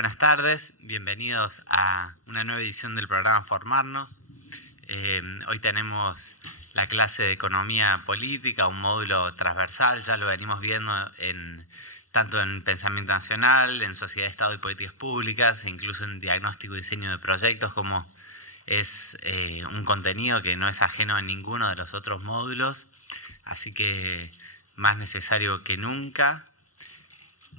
buenas tardes, bienvenidos a una nueva edición del programa Formarnos. Hoy tenemos la clase de Economía Política, un módulo transversal, ya lo venimos viendo tanto en Pensamiento Nacional, en Sociedad, Estado y Políticas Públicas, e incluso en Diagnóstico y Diseño de Proyectos, como es un contenido que no es ajeno a ninguno de los otros módulos, así que más necesario que nunca.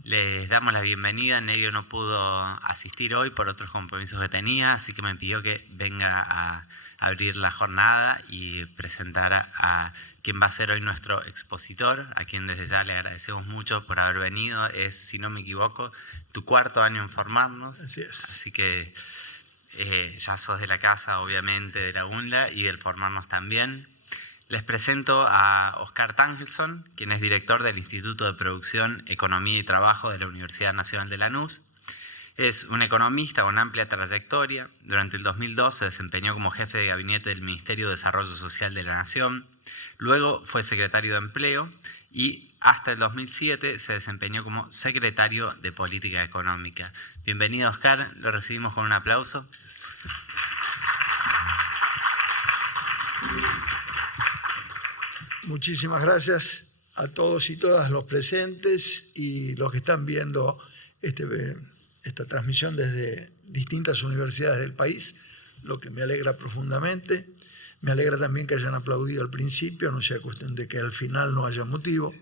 Les damos la bienvenida. Nerio no pudo asistir hoy por otros compromisos que tenía, así que me pidió que venga a abrir la jornada y presentar a quien va a ser hoy nuestro expositor, a quien desde ya le agradecemos mucho por haber venido. Es, si no me equivoco, tu cuarto año en Formarnos. Así es. Así que ya sos de la casa, obviamente, de la UNLA y del Formarnos también. Les presento a Oscar Tangelsson, quien es director del Instituto de Producción, Economía y Trabajo de la Universidad Nacional de Lanús. Es un economista con amplia trayectoria. Durante el 2002 se desempeñó como jefe de gabinete del Ministerio de Desarrollo Social de la Nación. Luego fue secretario de Empleo y hasta el 2007 se desempeñó como secretario de Política Económica. Bienvenido, Oscar. Lo recibimos con un aplauso. Muchísimas gracias a todos y todas los presentes y los que están viendo esta transmisión desde distintas universidades del país, lo que me alegra profundamente. Me alegra también que hayan aplaudido al principio, no sea cuestión de que al final no haya motivo.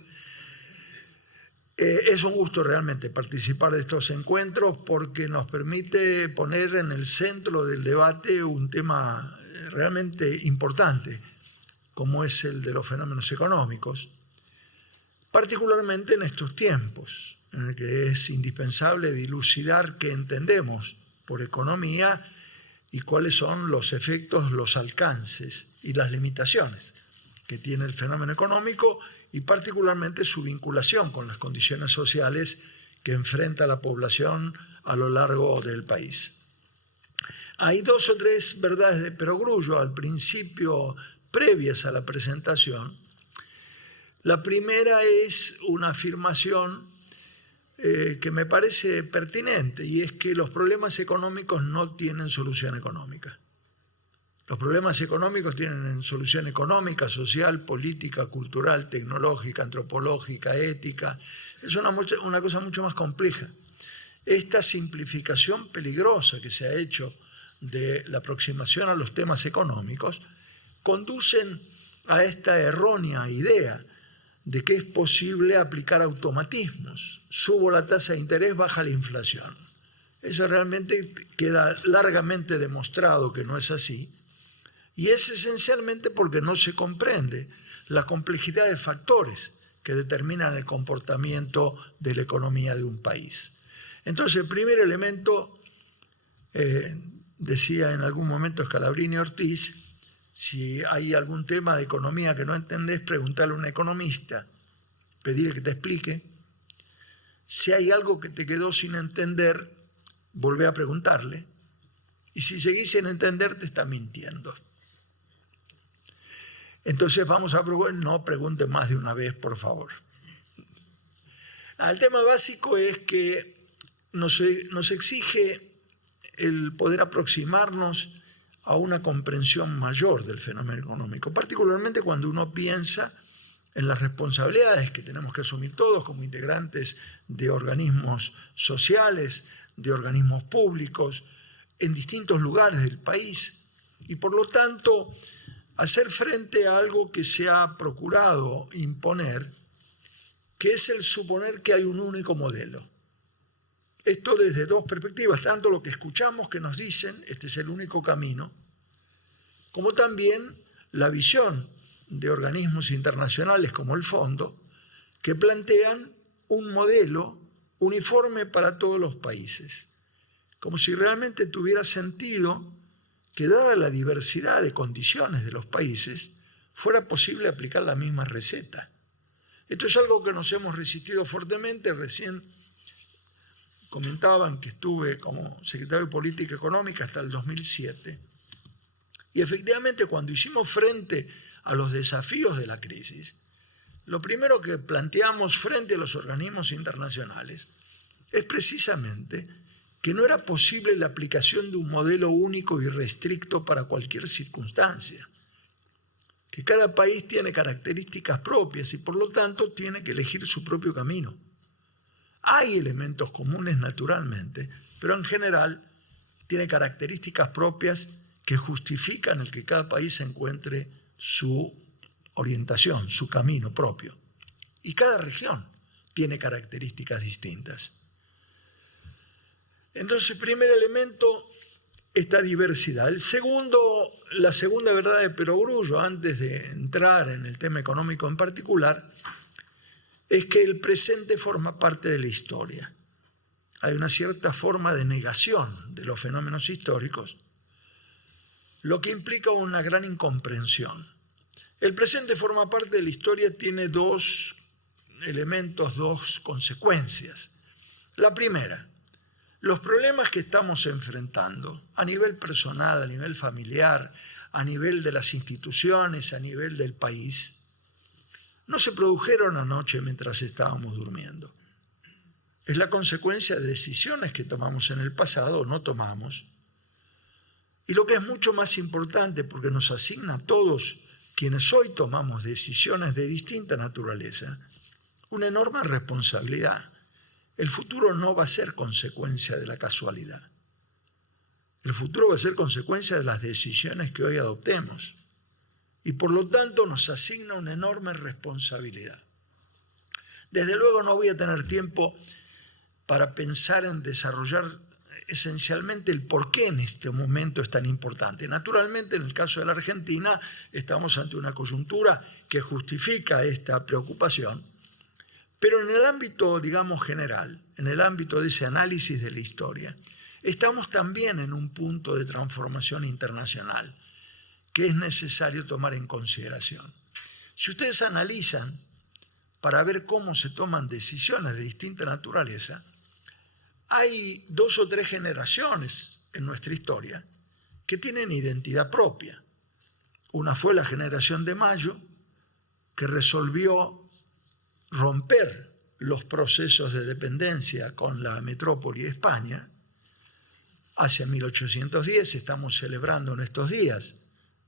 Es un gusto realmente participar de estos encuentros porque nos permite poner en el centro del debate un tema realmente importante, como es el de los fenómenos económicos, particularmente en estos tiempos, en el que es indispensable dilucidar qué entendemos por economía y cuáles son los efectos, los alcances y las limitaciones que tiene el fenómeno económico y particularmente su vinculación con las condiciones sociales que enfrenta la población a lo largo del país. Hay dos o tres verdades de perogrullo al principio previas a la presentación. La primera es una afirmación que me parece pertinente y es que los problemas económicos no tienen solución económica. Los problemas económicos tienen solución económica, social, política, cultural, tecnológica, antropológica, ética. Es una cosa mucho más compleja. Esta simplificación peligrosa que se ha hecho de la aproximación a los temas económicos conducen a esta errónea idea de que es posible aplicar automatismos. Subo la tasa de interés, baja la inflación. Eso realmente queda largamente demostrado que no es así. Y es esencialmente porque no se comprende la complejidad de factores que determinan el comportamiento de la economía de un país. Entonces, el primer elemento, decía en algún momento Scalabrini Ortiz, si hay algún tema de economía que no entendés, preguntale a un economista, pedirle que te explique. Si hay algo que te quedó sin entender, volvé a preguntarle. Y si seguís sin entender, te está mintiendo. Entonces vamos a probar, no pregunte más de una vez, por favor. El tema básico es que nos exige el poder aproximarnos a una comprensión mayor del fenómeno económico, particularmente cuando uno piensa en las responsabilidades que tenemos que asumir todos como integrantes de organismos sociales, de organismos públicos, en distintos lugares del país, y por lo tanto hacer frente a algo que se ha procurado imponer, que es el suponer que hay un único modelo. Esto desde dos perspectivas, tanto lo que escuchamos que nos dicen, este es el único camino, como también la visión de organismos internacionales como el Fondo, que plantean un modelo uniforme para todos los países, como si realmente tuviera sentido que, dada la diversidad de condiciones de los países, fuera posible aplicar la misma receta. Esto es algo que nos hemos resistido fuertemente. Recién comentaban que estuve como secretario de Política Económica hasta el 2007. Y efectivamente, cuando hicimos frente a los desafíos de la crisis, lo primero que planteamos frente a los organismos internacionales es precisamente que no era posible la aplicación de un modelo único y restricto para cualquier circunstancia, que cada país tiene características propias y por lo tanto tiene que elegir su propio camino. Hay elementos comunes naturalmente, pero en general tiene características propias que justifican el que cada país encuentre su orientación, su camino propio. Y cada región tiene características distintas. Entonces, primer elemento, esta diversidad. El segundo, la segunda verdad de Perogrullo, antes de entrar en el tema económico en particular, es que el presente forma parte de la historia. Hay una cierta forma de negación de los fenómenos históricos, lo que implica una gran incomprensión. El presente forma parte de la historia, tiene dos elementos, dos consecuencias. La primera, los problemas que estamos enfrentando a nivel personal, a nivel familiar, a nivel de las instituciones, a nivel del país, no se produjeron anoche mientras estábamos durmiendo. Es la consecuencia de decisiones que tomamos en el pasado o no tomamos. Y lo que es mucho más importante, porque nos asigna a todos quienes hoy tomamos decisiones de distinta naturaleza, una enorme responsabilidad. El futuro no va a ser consecuencia de la casualidad. El futuro va a ser consecuencia de las decisiones que hoy adoptemos. Y por lo tanto nos asigna una enorme responsabilidad. Desde luego no voy a tener tiempo para pensar en desarrollar esencialmente el por qué en este momento es tan importante. Naturalmente, en el caso de la Argentina, estamos ante una coyuntura que justifica esta preocupación, pero en el ámbito, digamos, general, en el ámbito de ese análisis de la historia, estamos también en un punto de transformación internacional que es necesario tomar en consideración. Si ustedes analizan para ver cómo se toman decisiones de distinta naturaleza, hay 2 o 3 generaciones en nuestra historia que tienen identidad propia. Una fue la generación de Mayo, que resolvió romper los procesos de dependencia con la metrópoli de España. Hacia 1810 estamos celebrando en estos días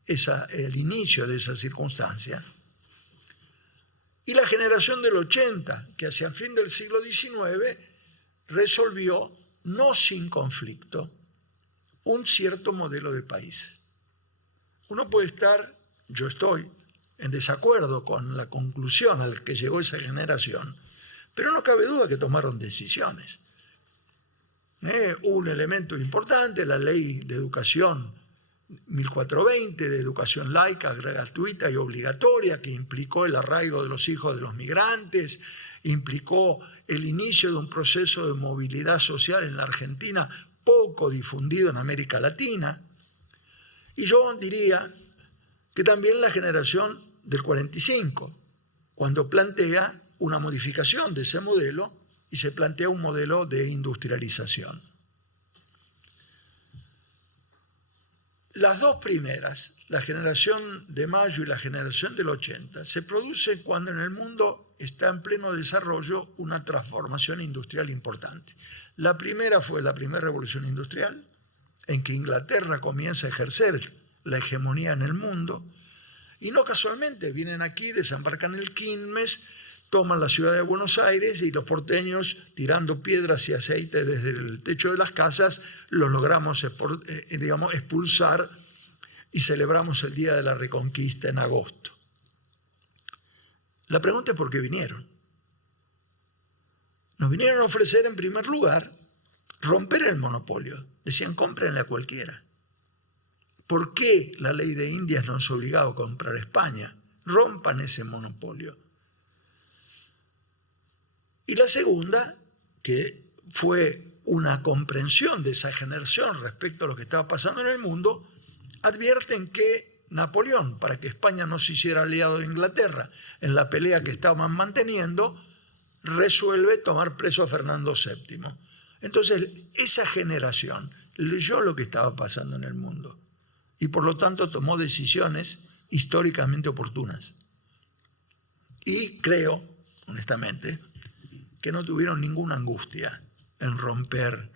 el inicio de esa circunstancia. Y la generación del 80, que hacia el fin del siglo XIX resolvió, no sin conflicto, un cierto modelo de país. Uno puede estar, yo estoy, en desacuerdo con la conclusión a la que llegó esa generación, pero no cabe duda que tomaron decisiones. Un elemento importante, la ley de educación 1420, de educación laica, gratuita y obligatoria, que implicó el arraigo de los hijos de los migrantes, implicó el inicio de un proceso de movilidad social en la Argentina poco difundido en América Latina. Y yo diría que también la generación del 45, cuando plantea una modificación de ese modelo y se plantea un modelo de industrialización. Las dos primeras, la generación de Mayo y la generación del 80, se producen cuando en el mundo está en pleno desarrollo una transformación industrial importante. La primera fue la primera revolución industrial, en que Inglaterra comienza a ejercer la hegemonía en el mundo, y no casualmente vienen aquí, desembarcan el Quilmes, toman la ciudad de Buenos Aires y los porteños, tirando piedras y aceite desde el techo de las casas, los logramos expulsar y celebramos el Día de la Reconquista en agosto. La pregunta es por qué vinieron. Nos vinieron a ofrecer, en primer lugar, romper el monopolio. Decían, cómprenle a cualquiera. ¿Por qué la ley de Indias nos obligaba a comprar a España? Rompan ese monopolio. Y la segunda, que fue una comprensión de esa generación respecto a lo que estaba pasando en el mundo, advierten que Napoleón, para que España no se hiciera aliado de Inglaterra en la pelea que estaban manteniendo, resuelve tomar preso a Fernando VII. Entonces, esa generación leyó lo que estaba pasando en el mundo y por lo tanto tomó decisiones históricamente oportunas. Y creo, honestamente, que no tuvieron ninguna angustia en romper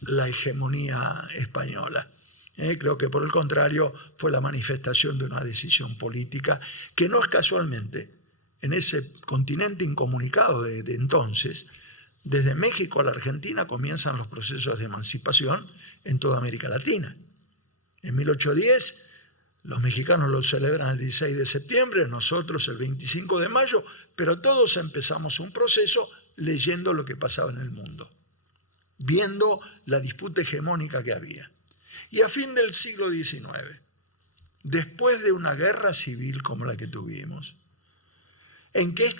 la hegemonía española. Creo que por el contrario fue la manifestación de una decisión política que no es casualmente en ese continente incomunicado de entonces. Desde México a la Argentina comienzan los procesos de emancipación en toda América Latina. En 1810 los mexicanos lo celebran el 16 de septiembre, nosotros el 25 de mayo, pero todos empezamos un proceso leyendo lo que pasaba en el mundo, viendo la disputa hegemónica que había. Y a fin del siglo XIX, después de una guerra civil como la que tuvimos, en que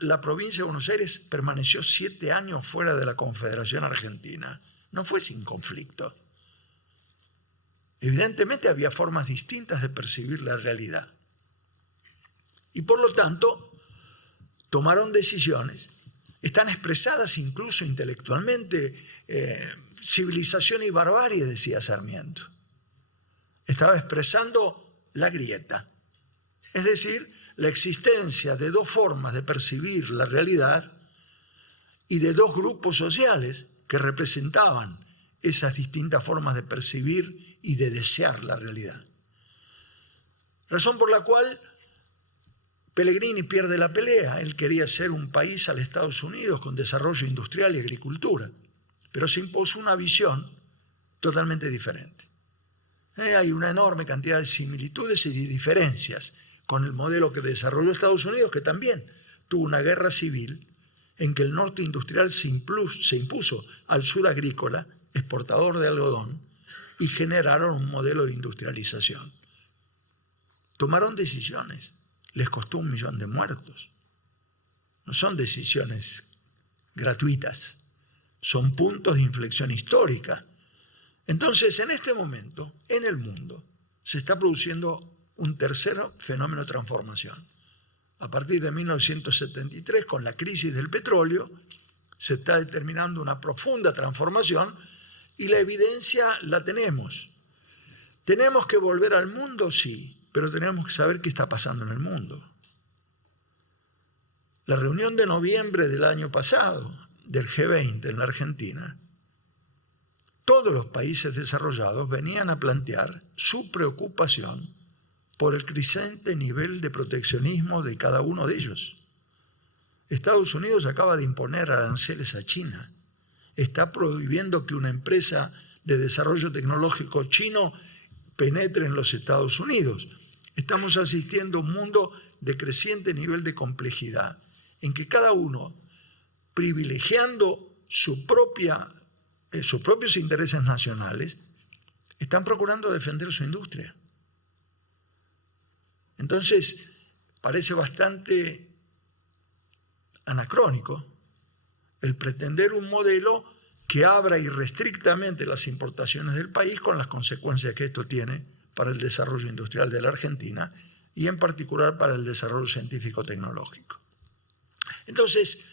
la provincia de Buenos Aires permaneció 7 años fuera de la Confederación Argentina, no fue sin conflicto. Evidentemente había formas distintas de percibir la realidad. Y por lo tanto, tomaron decisiones, están expresadas incluso intelectualmente, civilización y barbarie, decía Sarmiento. Estaba expresando la grieta, es decir, la existencia de dos formas de percibir la realidad y de dos grupos sociales que representaban esas distintas formas de percibir y de desear la realidad. Razón por la cual Pellegrini pierde la pelea. Él quería ser un país al Estados Unidos con desarrollo industrial y agricultura, pero se impuso una visión totalmente diferente. Hay una enorme cantidad de similitudes y de diferencias con el modelo que desarrolló Estados Unidos, que también tuvo una guerra civil en que el norte industrial se impuso al sur agrícola, exportador de algodón, y generaron un modelo de industrialización. Tomaron decisiones, les costó 1 millón de muertos. No son decisiones gratuitas, son puntos de inflexión histórica. Entonces, en este momento, en el mundo, se está produciendo un tercer fenómeno de transformación. A partir de 1973, con la crisis del petróleo, se está determinando una profunda transformación y la evidencia la tenemos. ¿Tenemos que volver al mundo? Sí, pero tenemos que saber qué está pasando en el mundo. La reunión de noviembre del año pasado, del G20 en la Argentina, todos los países desarrollados venían a plantear su preocupación por el creciente nivel de proteccionismo de cada uno de ellos. Estados Unidos acaba de imponer aranceles a China. Está prohibiendo que una empresa de desarrollo tecnológico chino penetre en los Estados Unidos. Estamos asistiendo a un mundo de creciente nivel de complejidad, en que cada uno, privilegiando sus propios intereses nacionales, están procurando defender su industria. Entonces, parece bastante anacrónico el pretender un modelo que abra irrestrictamente las importaciones del país, con las consecuencias que esto tiene para el desarrollo industrial de la Argentina y en particular para el desarrollo científico-tecnológico. Entonces,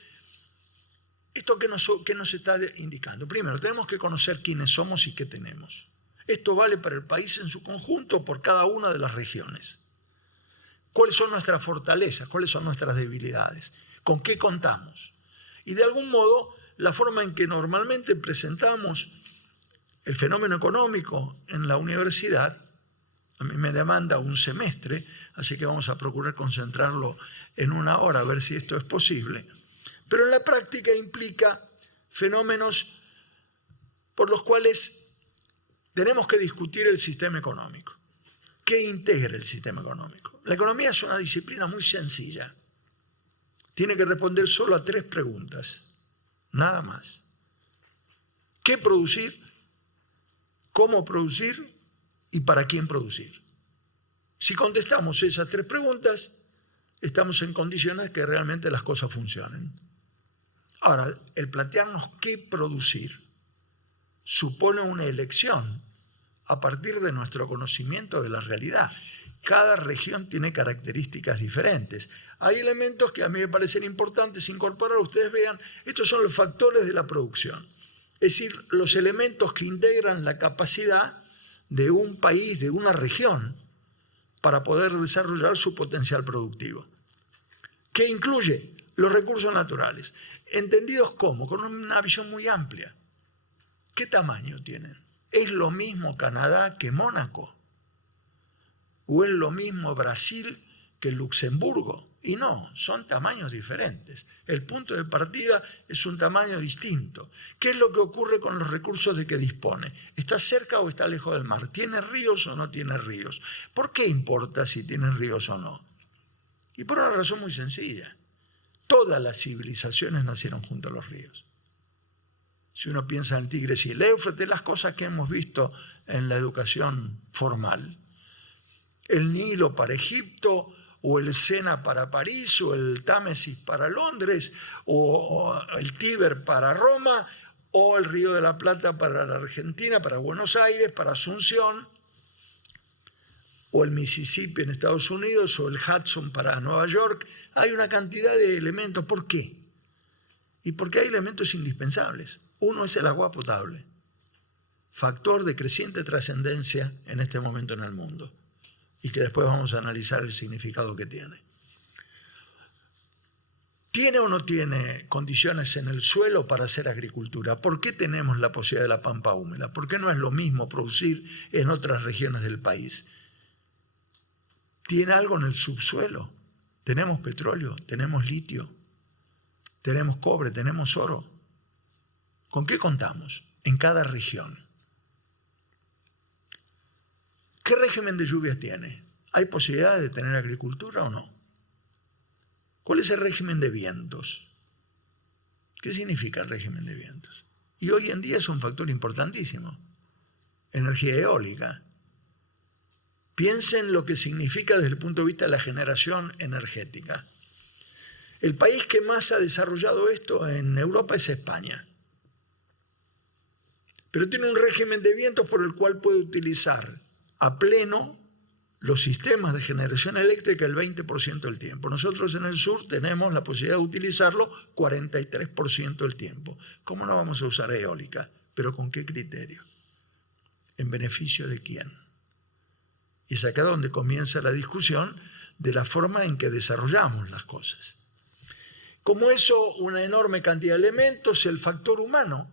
¿esto qué nos está indicando? Primero, tenemos que conocer quiénes somos y qué tenemos. Esto vale para el país en su conjunto, por cada una de las regiones. ¿Cuáles son nuestras fortalezas? ¿Cuáles son nuestras debilidades? ¿Con qué contamos? Y de algún modo, la forma en que normalmente presentamos el fenómeno económico en la universidad, a mí me demanda un semestre, así que vamos a procurar concentrarlo en 1 hora, a ver si esto es posible. Pero en la práctica implica fenómenos por los cuales tenemos que discutir el sistema económico. ¿Qué integra el sistema económico? La economía es una disciplina muy sencilla. Tiene que responder solo a 3 preguntas, nada más. ¿Qué producir? ¿Cómo producir? ¿Y para quién producir? Si contestamos esas 3 preguntas, estamos en condiciones que realmente las cosas funcionen. Ahora, el plantearnos qué producir supone una elección a partir de nuestro conocimiento de la realidad. Cada región tiene características diferentes. Hay elementos que a mí me parecen importantes incorporar. Ustedes vean, estos son los factores de la producción. Es decir, los elementos que integran la capacidad de un país, de una región, para poder desarrollar su potencial productivo. ¿Qué incluye? Los recursos naturales. ¿Entendidos cómo? Con una visión muy amplia. ¿Qué tamaño tienen? ¿Es lo mismo Canadá que Mónaco? ¿O es lo mismo Brasil que Luxemburgo? Y no, son tamaños diferentes. El punto de partida es un tamaño distinto. ¿Qué es lo que ocurre con los recursos de que dispone? ¿Está cerca o está lejos del mar? ¿Tiene ríos o no tiene ríos? ¿Por qué importa si tiene ríos o no? Y por una razón muy sencilla. Todas las civilizaciones nacieron junto a los ríos. Si uno piensa en Tigris y el Éufrates, las cosas que hemos visto en la educación formal. El Nilo para Egipto, o el Sena para París, o el Támesis para Londres, o el Tíber para Roma, o el Río de la Plata para la Argentina, para Buenos Aires, para Asunción, o el Mississippi en Estados Unidos, o el Hudson para Nueva York. Hay una cantidad de elementos. ¿Por qué? Y porque hay elementos indispensables. Uno es el agua potable, factor de creciente trascendencia en este momento en el mundo, y que después vamos a analizar el significado que tiene. ¿Tiene o no tiene condiciones en el suelo para hacer agricultura? ¿Por qué tenemos la posibilidad de la pampa húmeda? ¿Por qué no es lo mismo producir en otras regiones del país? ¿Tiene algo en el subsuelo? Tenemos petróleo, tenemos litio, tenemos cobre, tenemos oro. ¿Con qué contamos en cada región? ¿Qué régimen de lluvias tiene? ¿Hay posibilidad de tener agricultura o no? ¿Cuál es el régimen de vientos? ¿Qué significa el régimen de vientos? Y hoy en día es un factor importantísimo. Energía eólica. Piensen lo que significa desde el punto de vista de la generación energética. El país que más ha desarrollado esto en Europa es España. Pero tiene un régimen de vientos por el cual puede utilizar a pleno los sistemas de generación eléctrica el 20% del tiempo. Nosotros en el sur tenemos la posibilidad de utilizarlo 43% del tiempo. ¿Cómo no vamos a usar eólica? ¿Pero con qué criterio? ¿En beneficio de quién? Y es acá donde comienza la discusión de la forma en que desarrollamos las cosas. Como eso, una enorme cantidad de elementos, el factor humano.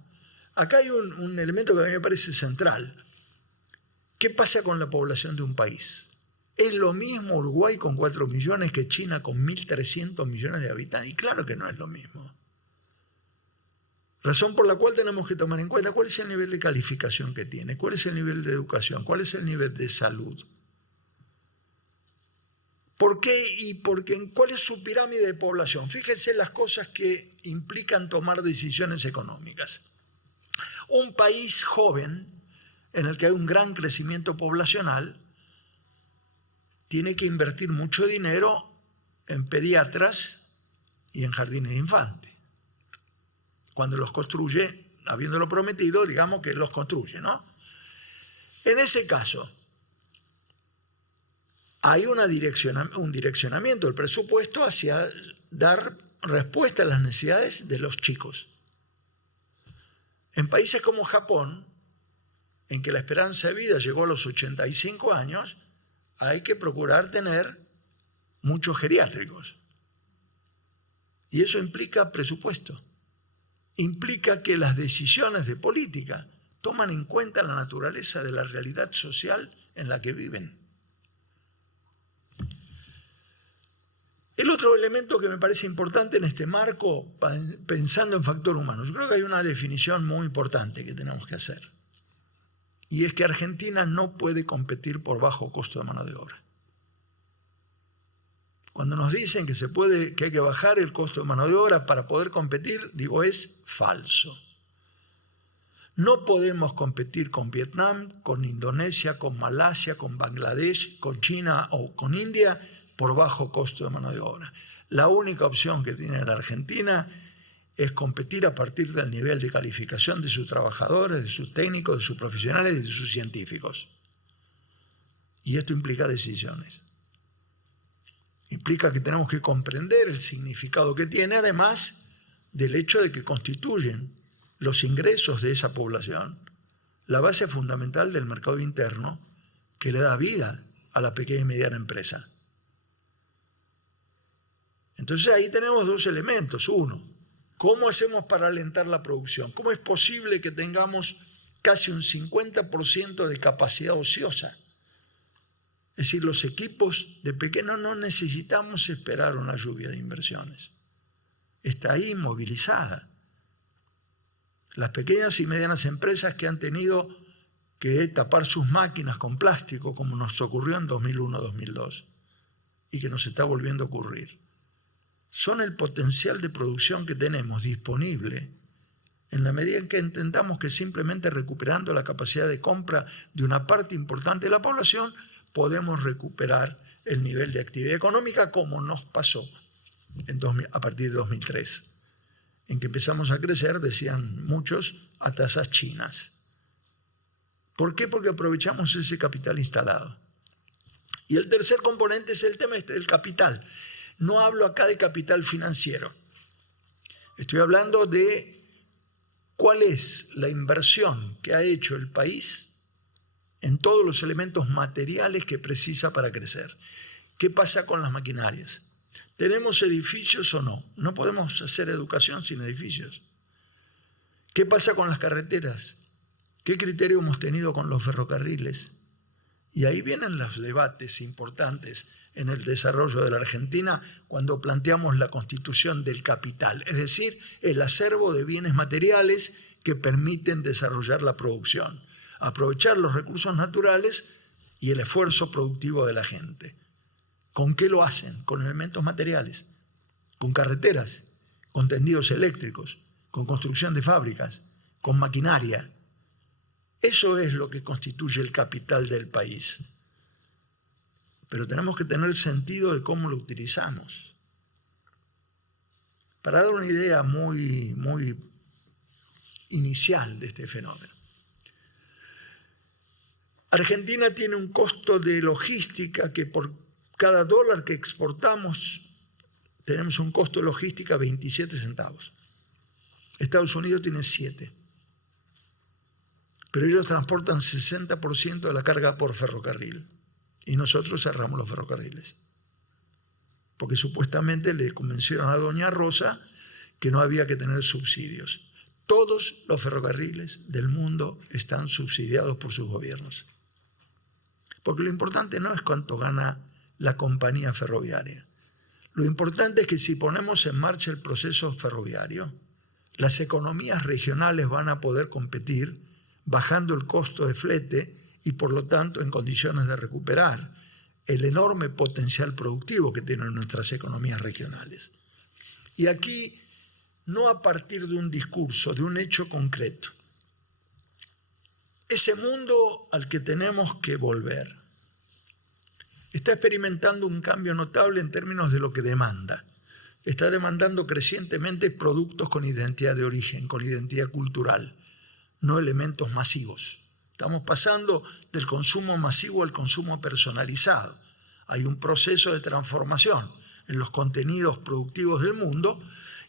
Acá hay un elemento que a mí me parece central. ¿Qué pasa con la población de un país? ¿Es lo mismo Uruguay con 4 millones que China con 1.300 millones de habitantes? Y claro que no es lo mismo. Razón por la cual tenemos que tomar en cuenta cuál es el nivel de calificación que tiene, cuál es el nivel de educación, cuál es el nivel de salud. ¿Por qué? Y cuál es su pirámide de población. Fíjense las cosas que implican tomar decisiones económicas. Un país joven, en el que hay un gran crecimiento poblacional, tiene que invertir mucho dinero en pediatras y en jardines de infantes. Cuando los construye, habiéndolo prometido, digamos que los construye, ¿no? En ese caso, hay un direccionamiento del presupuesto hacia dar respuesta a las necesidades de los chicos. En países como Japón, en que la esperanza de vida llegó a los 85 años, hay que procurar tener muchos geriátricos. Y eso implica presupuesto. Implica que las decisiones de política toman en cuenta la naturaleza de la realidad social en la que viven. El otro elemento que me parece importante en este marco, pensando en factor humano, yo creo que hay una definición muy importante que tenemos que hacer. Y es que Argentina no puede competir por bajo costo de mano de obra. Cuando nos dicen que hay que bajar el costo de mano de obra para poder competir, digo, es falso. No podemos competir con Vietnam, con Indonesia, con Malasia, con Bangladesh, con China o con India por bajo costo de mano de obra. La única opción que tiene la Argentina es competir a partir del nivel de calificación de sus trabajadores, de sus técnicos, de sus profesionales y de sus científicos. Y esto implica decisiones. Implica que tenemos que comprender el significado que tiene, además del hecho de que constituyen los ingresos de esa población la base fundamental del mercado interno que le da vida a la pequeña y mediana empresa. Entonces ahí tenemos dos elementos. Uno, ¿cómo hacemos para alentar la producción? ¿Cómo es posible que tengamos casi un 50% de capacidad ociosa. Es decir, los equipos de pequeños no necesitamos esperar una lluvia de inversiones. Está ahí movilizada. Las pequeñas y medianas empresas que han tenido que tapar sus máquinas con plástico, como nos ocurrió en 2001-2002, y que nos está volviendo a ocurrir, son el potencial de producción que tenemos disponible en la medida en que entendamos que simplemente recuperando la capacidad de compra de una parte importante de la población podemos recuperar el nivel de actividad económica como nos pasó a partir de 2003, en que empezamos a crecer, decían muchos, a tasas chinas. ¿Por qué? Porque aprovechamos ese capital instalado. Y el tercer componente es el tema del capital. No hablo acá de capital financiero. Estoy hablando de cuál es la inversión que ha hecho el país en todos los elementos materiales que precisa para crecer. ¿Qué pasa con las maquinarias? ¿Tenemos edificios o no? No podemos hacer educación sin edificios. ¿Qué pasa con las carreteras? ¿Qué criterio hemos tenido con los ferrocarriles? Y ahí vienen los debates importantes en el desarrollo de la Argentina cuando planteamos la constitución del capital, es decir, el acervo de bienes materiales que permiten desarrollar la producción, aprovechar los recursos naturales y el esfuerzo productivo de la gente. ¿Con qué lo hacen? Con elementos materiales, con carreteras, con tendidos eléctricos, con construcción de fábricas, con maquinaria. Eso es lo que constituye el capital del país. Pero tenemos que tener sentido de cómo lo utilizamos. Para dar una idea muy inicial de este fenómeno. Argentina tiene un costo de logística que por cada dólar que exportamos tenemos un costo de logística 27 centavos. Estados Unidos tiene 7. Pero ellos transportan 60% de la carga por ferrocarril y nosotros cerramos los ferrocarriles. Porque supuestamente le convencieron a doña Rosa que no había que tener subsidios. Todos los ferrocarriles del mundo están subsidiados por sus gobiernos. Porque lo importante no es cuánto gana la compañía ferroviaria. Lo importante es que si ponemos en marcha el proceso ferroviario, las economías regionales van a poder competir bajando el costo de flete y por lo tanto en condiciones de recuperar el enorme potencial productivo que tienen nuestras economías regionales. Y aquí, no a partir de un discurso, de un hecho concreto. Ese mundo al que tenemos que volver está experimentando un cambio notable en términos de lo que demanda. Está demandando crecientemente productos con identidad de origen, con identidad cultural, no elementos masivos. Estamos pasando del consumo masivo al consumo personalizado. Hay un proceso de transformación en los contenidos productivos del mundo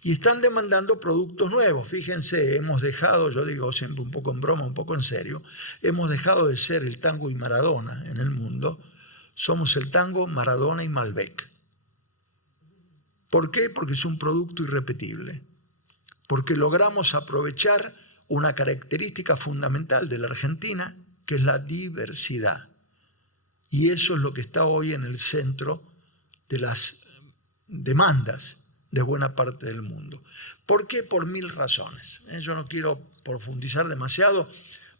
y están demandando productos nuevos. Fíjense, hemos dejado, yo digo siempre un poco en broma, un poco en serio, hemos dejado de ser el tango y Maradona en el mundo. Somos el tango, Maradona y Malbec. ¿Por qué? Porque es un producto irrepetible. Porque logramos aprovechar una característica fundamental de la Argentina, que es la diversidad. Y eso es lo que está hoy en el centro de las demandas de buena parte del mundo. ¿Por qué? Por 1000 razones. Yo no quiero profundizar demasiado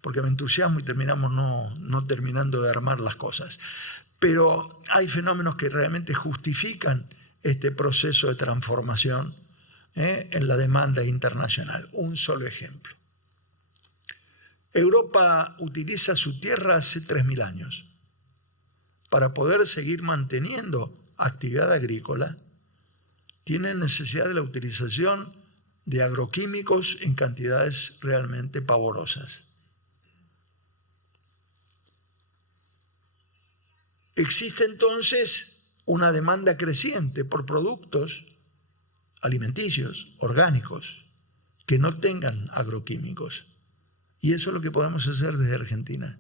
porque me entusiasmo y terminamos no terminando de armar las cosas. Pero hay fenómenos que realmente justifican este proceso de transformación en la demanda internacional. Un solo ejemplo. Europa utiliza su tierra hace 3000 años. Para poder seguir manteniendo actividad agrícola, tiene necesidad de la utilización de agroquímicos en cantidades realmente pavorosas. Existe entonces una demanda creciente por productos alimenticios, orgánicos, que no tengan agroquímicos. Y eso es lo que podemos hacer desde Argentina.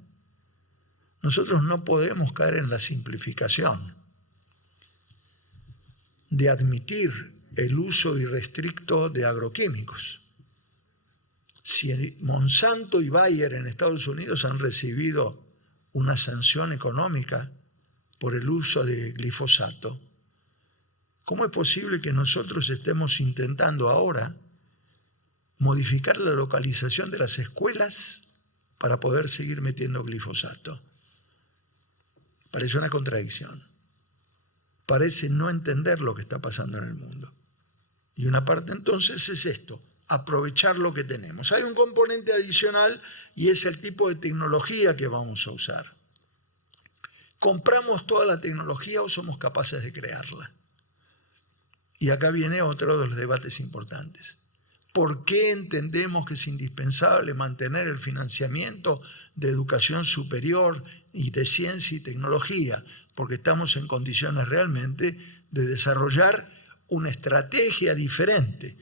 Nosotros no podemos caer en la simplificación de admitir el uso irrestricto de agroquímicos. Si Monsanto y Bayer en Estados Unidos han recibido una sanción económica por el uso de glifosato, ¿cómo es posible que nosotros estemos intentando ahora modificar la localización de las escuelas para poder seguir metiendo glifosato? Parece una contradicción. Parece no entender lo que está pasando en el mundo. Y una parte entonces es esto, aprovechar lo que tenemos. Hay un componente adicional y es el tipo de tecnología que vamos a usar. ¿Compramos toda la tecnología o somos capaces de crearla? Y acá viene otro de los debates importantes. ¿Por qué entendemos que es indispensable mantener el financiamiento de educación superior y de ciencia y tecnología? Porque estamos en condiciones realmente de desarrollar una estrategia diferente.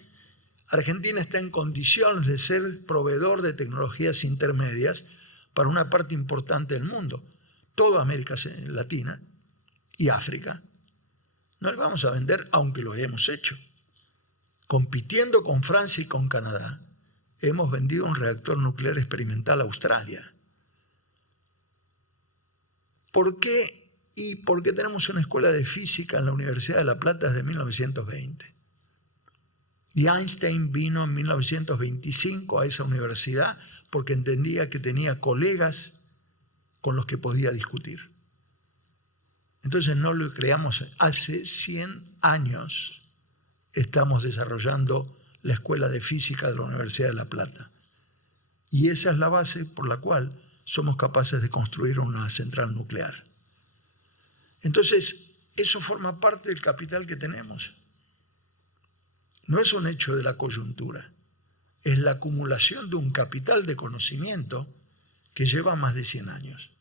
Argentina está en condiciones de ser proveedor de tecnologías intermedias para una parte importante del mundo, toda América Latina y África. No le vamos a vender, aunque lo hemos hecho. Compitiendo con Francia y con Canadá, hemos vendido un reactor nuclear experimental a Australia. ¿Por qué? Y porque tenemos una escuela de física en la Universidad de La Plata desde 1920. Y Einstein vino en 1925 a esa universidad porque entendía que tenía colegas con los que podía discutir. Entonces no lo creamos. Hace 100 años estamos desarrollando la Escuela de Física de la Universidad de La Plata. Y esa es la base por la cual somos capaces de construir una central nuclear. Entonces, eso forma parte del capital que tenemos. No es un hecho de la coyuntura, es la acumulación de un capital de conocimiento que lleva más de 100 años.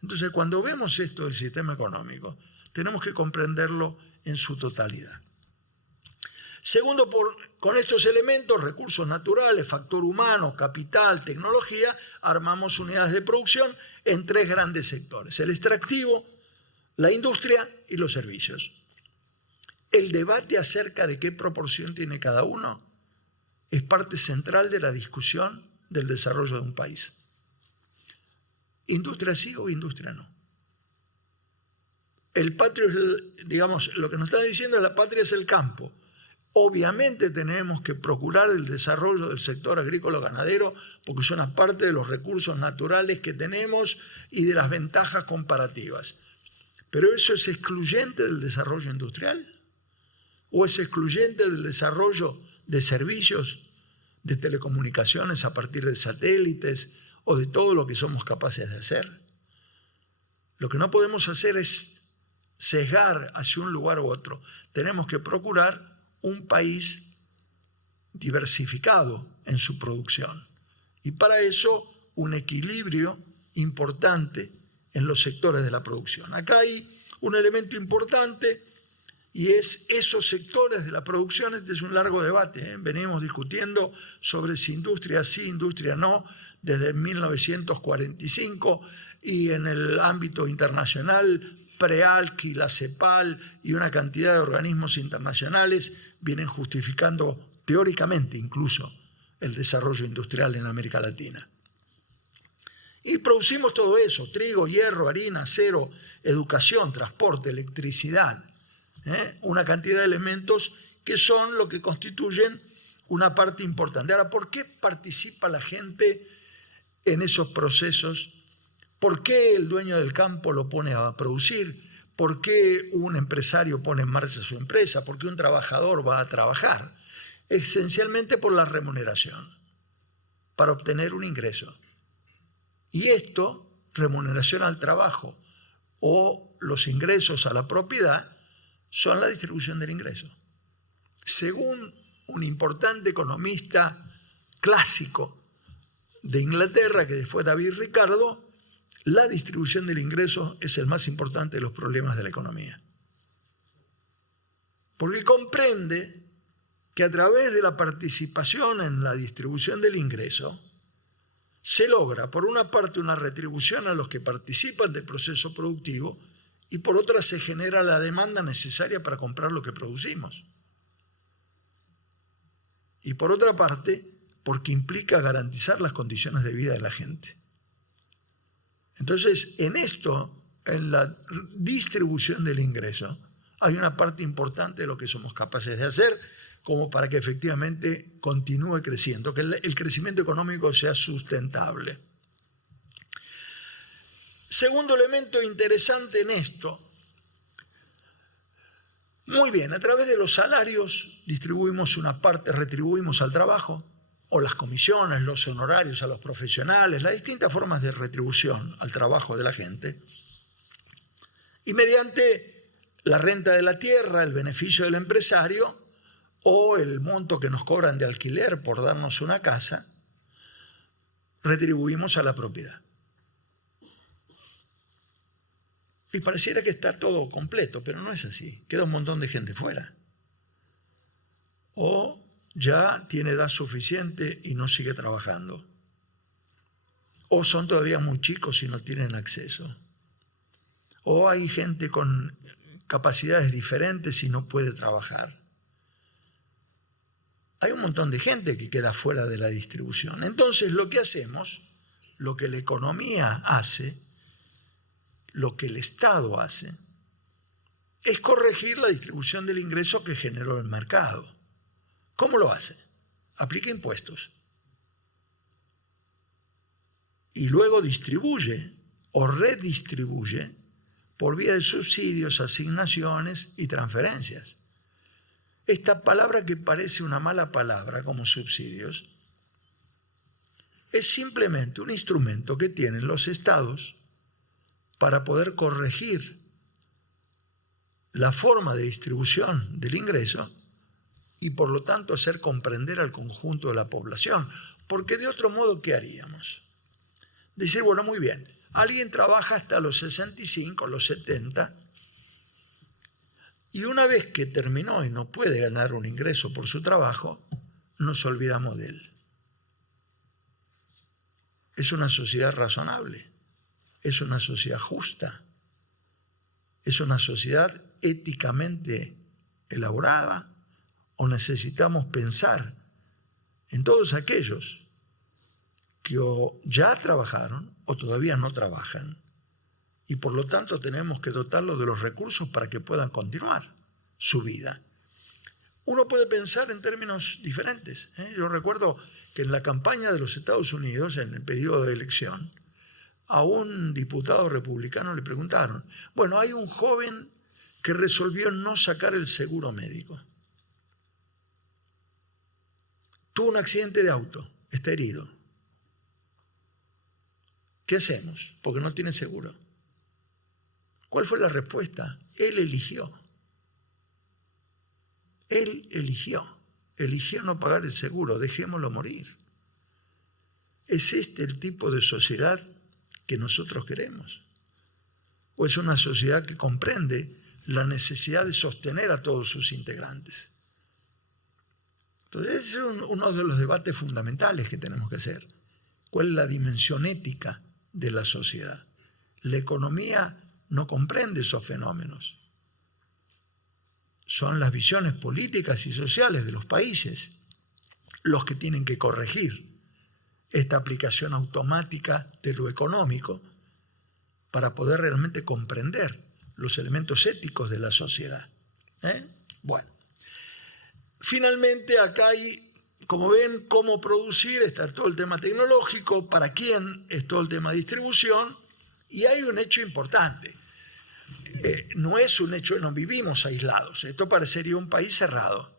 Entonces, cuando vemos esto del sistema económico, tenemos que comprenderlo en su totalidad. Segundo, con estos elementos, recursos naturales, factor humano, capital, tecnología, armamos unidades de producción en 3 grandes sectores: el extractivo, la industria y los servicios. El debate acerca de qué proporción tiene cada uno es parte central de la discusión del desarrollo de un país. Industria sí o industria no. El patrio, digamos, lo que nos están diciendo es la patria es el campo. Obviamente tenemos que procurar el desarrollo del sector agrícola ganadero porque son una parte de los recursos naturales que tenemos y de las ventajas comparativas. ¿Pero eso es excluyente del desarrollo industrial? ¿O es excluyente del desarrollo de servicios, de telecomunicaciones a partir de satélites o de todo lo que somos capaces de hacer? Lo que no podemos hacer es sesgar hacia un lugar u otro. Tenemos que procurar un país diversificado en su producción. Y para eso un equilibrio importante en los sectores de la producción. Acá hay un elemento importante y es esos sectores de la producción. Este es un largo debate, venimos discutiendo sobre si industria sí, industria no, desde 1945 y en el ámbito internacional, PREALC, la CEPAL y una cantidad de organismos internacionales vienen justificando teóricamente incluso el desarrollo industrial en América Latina. Y producimos todo eso: trigo, hierro, harina, acero, educación, transporte, electricidad, una cantidad de elementos que son lo que constituyen una parte importante. Ahora, ¿por qué participa la gente en esos procesos? ¿Por qué el dueño del campo lo pone a producir? ¿Por qué un empresario pone en marcha su empresa? ¿Por qué un trabajador va a trabajar? Esencialmente por la remuneración, para obtener un ingreso. Y esto, remuneración al trabajo o los ingresos a la propiedad, son la distribución del ingreso. Según un importante economista clásico de Inglaterra, que fue David Ricardo, la distribución del ingreso es el más importante de los problemas de la economía. Porque comprende que a través de la participación en la distribución del ingreso se logra, por una parte, una retribución a los que participan del proceso productivo y por otra se genera la demanda necesaria para comprar lo que producimos. Y por otra parte, porque implica garantizar las condiciones de vida de la gente. Entonces, en esto, en la distribución del ingreso, hay una parte importante de lo que somos capaces de hacer como para que efectivamente continúe creciendo, que el crecimiento económico sea sustentable. Segundo elemento interesante en esto. Muy bien, a través de los salarios distribuimos una parte, retribuimos al trabajo, o las comisiones, los honorarios a los profesionales, las distintas formas de retribución al trabajo de la gente. Y mediante la renta de la tierra, el beneficio del empresario o el monto que nos cobran de alquiler por darnos una casa, retribuimos a la propiedad. Y pareciera que está todo completo, pero no es así. Queda un montón de gente fuera. O ya tiene edad suficiente y no sigue trabajando. O son todavía muy chicos y no tienen acceso. O hay gente con capacidades diferentes y no puede trabajar. Hay un montón de gente que queda fuera de la distribución. Entonces, lo que hacemos, lo que la economía hace, lo que el Estado hace, es corregir la distribución del ingreso que generó el mercado. ¿Cómo lo hace? Aplica impuestos. Y luego distribuye o redistribuye por vía de subsidios, asignaciones y transferencias. Esta palabra que parece una mala palabra como subsidios, es simplemente un instrumento que tienen los estados para poder corregir la forma de distribución del ingreso y por lo tanto hacer comprender al conjunto de la población. Porque de otro modo, ¿qué haríamos? Decir, bueno, muy bien, alguien trabaja hasta los 65, los 70, y una vez que terminó y no puede ganar un ingreso por su trabajo, nos olvidamos de él. Es una sociedad razonable, es una sociedad justa, es una sociedad éticamente elaborada, o necesitamos pensar en todos aquellos que o ya trabajaron o todavía no trabajan y por lo tanto tenemos que dotarlos de los recursos para que puedan continuar su vida. Uno puede pensar en términos diferentes. Yo recuerdo que en la campaña de los Estados Unidos, en el periodo de elección, a un diputado republicano le preguntaron, bueno, hay un joven que resolvió no sacar el seguro médico. Tuvo un accidente de auto, está herido. ¿Qué hacemos? Porque no tiene seguro. ¿Cuál fue la respuesta? Él eligió. Él eligió. Eligió no pagar el seguro, dejémoslo morir. ¿Es este el tipo de sociedad que nosotros queremos? ¿O es una sociedad que comprende la necesidad de sostener a todos sus integrantes? Entonces, ese es uno de los debates fundamentales que tenemos que hacer. ¿Cuál es la dimensión ética de la sociedad? La economía no comprende esos fenómenos. Son las visiones políticas y sociales de los países los que tienen que corregir esta aplicación automática de lo económico para poder realmente comprender los elementos éticos de la sociedad. Bueno. Finalmente, acá hay, como ven, cómo producir, está todo el tema tecnológico, para quién es todo el tema de distribución, y hay un hecho importante. No es un hecho, no vivimos aislados, esto parecería un país cerrado,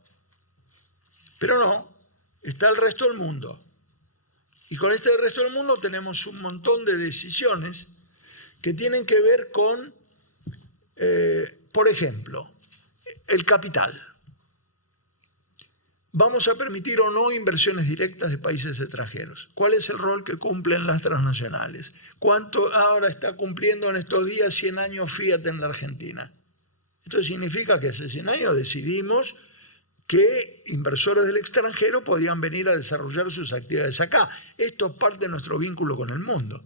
pero no, está el resto del mundo. Y con este resto del mundo tenemos un montón de decisiones que tienen que ver con, por ejemplo, el capital. ¿Vamos a permitir o no inversiones directas de países extranjeros? ¿Cuál es el rol que cumplen las transnacionales? ¿Cuánto ahora está cumpliendo en estos días 100 años Fiat en la Argentina? Esto significa que hace 100 años decidimos que inversores del extranjero podían venir a desarrollar sus actividades acá. Esto es parte de nuestro vínculo con el mundo.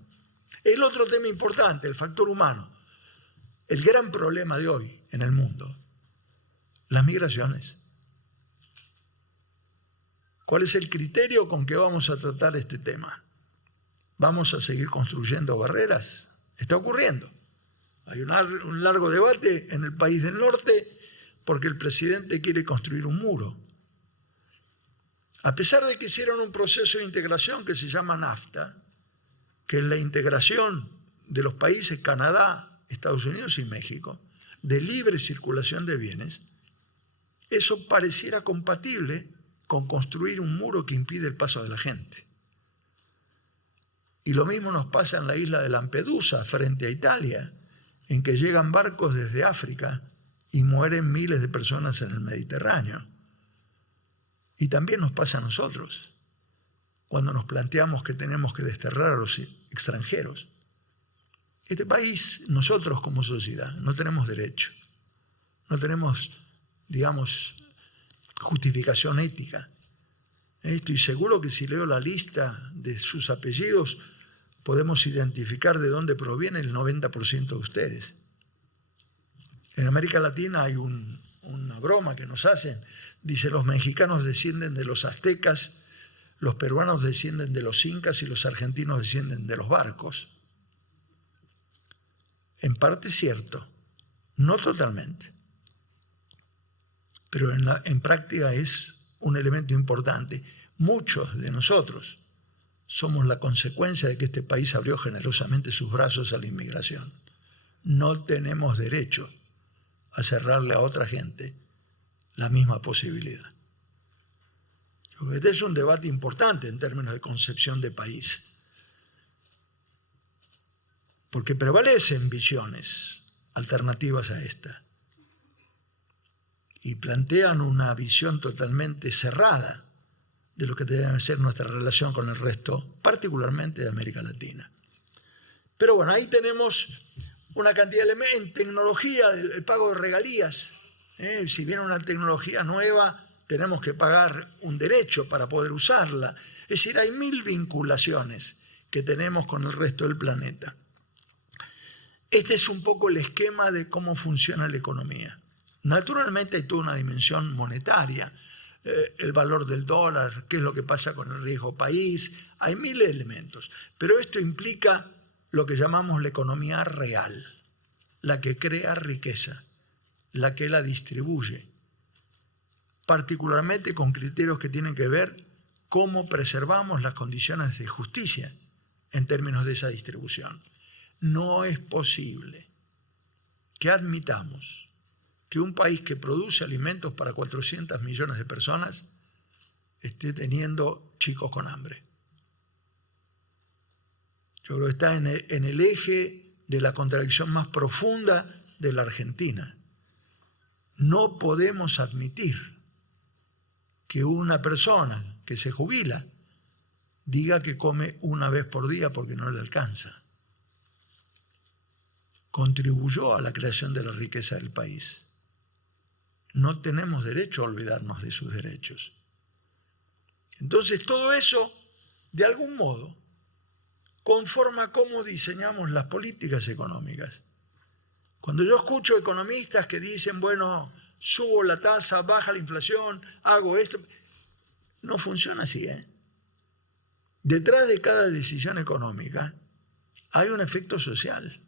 El otro tema importante, el factor humano. El gran problema de hoy en el mundo, las migraciones. ¿Cuál es el criterio con que vamos a tratar este tema? ¿Vamos a seguir construyendo barreras? Está ocurriendo. Hay un largo debate en el país del norte porque el presidente quiere construir un muro. A pesar de que hicieron un proceso de integración que se llama NAFTA, que es la integración de los países Canadá, Estados Unidos y México, de libre circulación de bienes, eso pareciera compatible con construir un muro que impide el paso de la gente. Y lo mismo nos pasa en la isla de Lampedusa, frente a Italia, en que llegan barcos desde África y mueren miles de personas en el Mediterráneo. Y también nos pasa a nosotros, cuando nos planteamos que tenemos que desterrar a los extranjeros. Este país, nosotros como sociedad, no tenemos derecho, no tenemos, digamos, justificación ética. Estoy seguro que si leo la lista de sus apellidos, podemos identificar de dónde proviene el 90% de ustedes. En América Latina hay una broma que nos hacen. Dice, los mexicanos descienden de los aztecas, los peruanos descienden de los incas y los argentinos descienden de los barcos. En parte es cierto, no totalmente, pero en práctica es un elemento importante. Muchos de nosotros somos la consecuencia de que este país abrió generosamente sus brazos a la inmigración. No tenemos derecho a cerrarle a otra gente la misma posibilidad. Este es un debate importante en términos de concepción de país, porque prevalecen visiones alternativas a esta y plantean una visión totalmente cerrada de lo que debe ser nuestra relación con el resto, particularmente de América Latina. Pero bueno, ahí tenemos una cantidad de elementos. En tecnología, el pago de regalías. Si viene una tecnología nueva, tenemos que pagar un derecho para poder usarla. Es decir, hay 1000 vinculaciones que tenemos con el resto del planeta. Este es un poco el esquema de cómo funciona la economía. Naturalmente hay toda una dimensión monetaria, el valor del dólar, qué es lo que pasa con el riesgo país, hay 1000 elementos. Pero esto implica lo que llamamos la economía real, la que crea riqueza, la que la distribuye, particularmente con criterios que tienen que ver cómo preservamos las condiciones de justicia en términos de esa distribución. No es posible que admitamos que un país que produce alimentos para 400 millones de personas esté teniendo chicos con hambre. Yo creo que está en el eje de la contradicción más profunda de la Argentina. No podemos admitir que una persona que se jubila diga que come una vez por día porque no le alcanza. Contribuyó a la creación de la riqueza del país. No tenemos derecho a olvidarnos de sus derechos. Entonces, todo eso, de algún modo, conforma cómo diseñamos las políticas económicas. Cuando yo escucho economistas que dicen, bueno, subo la tasa, baja la inflación, hago esto, no funciona así, Detrás de cada decisión económica hay un efecto social.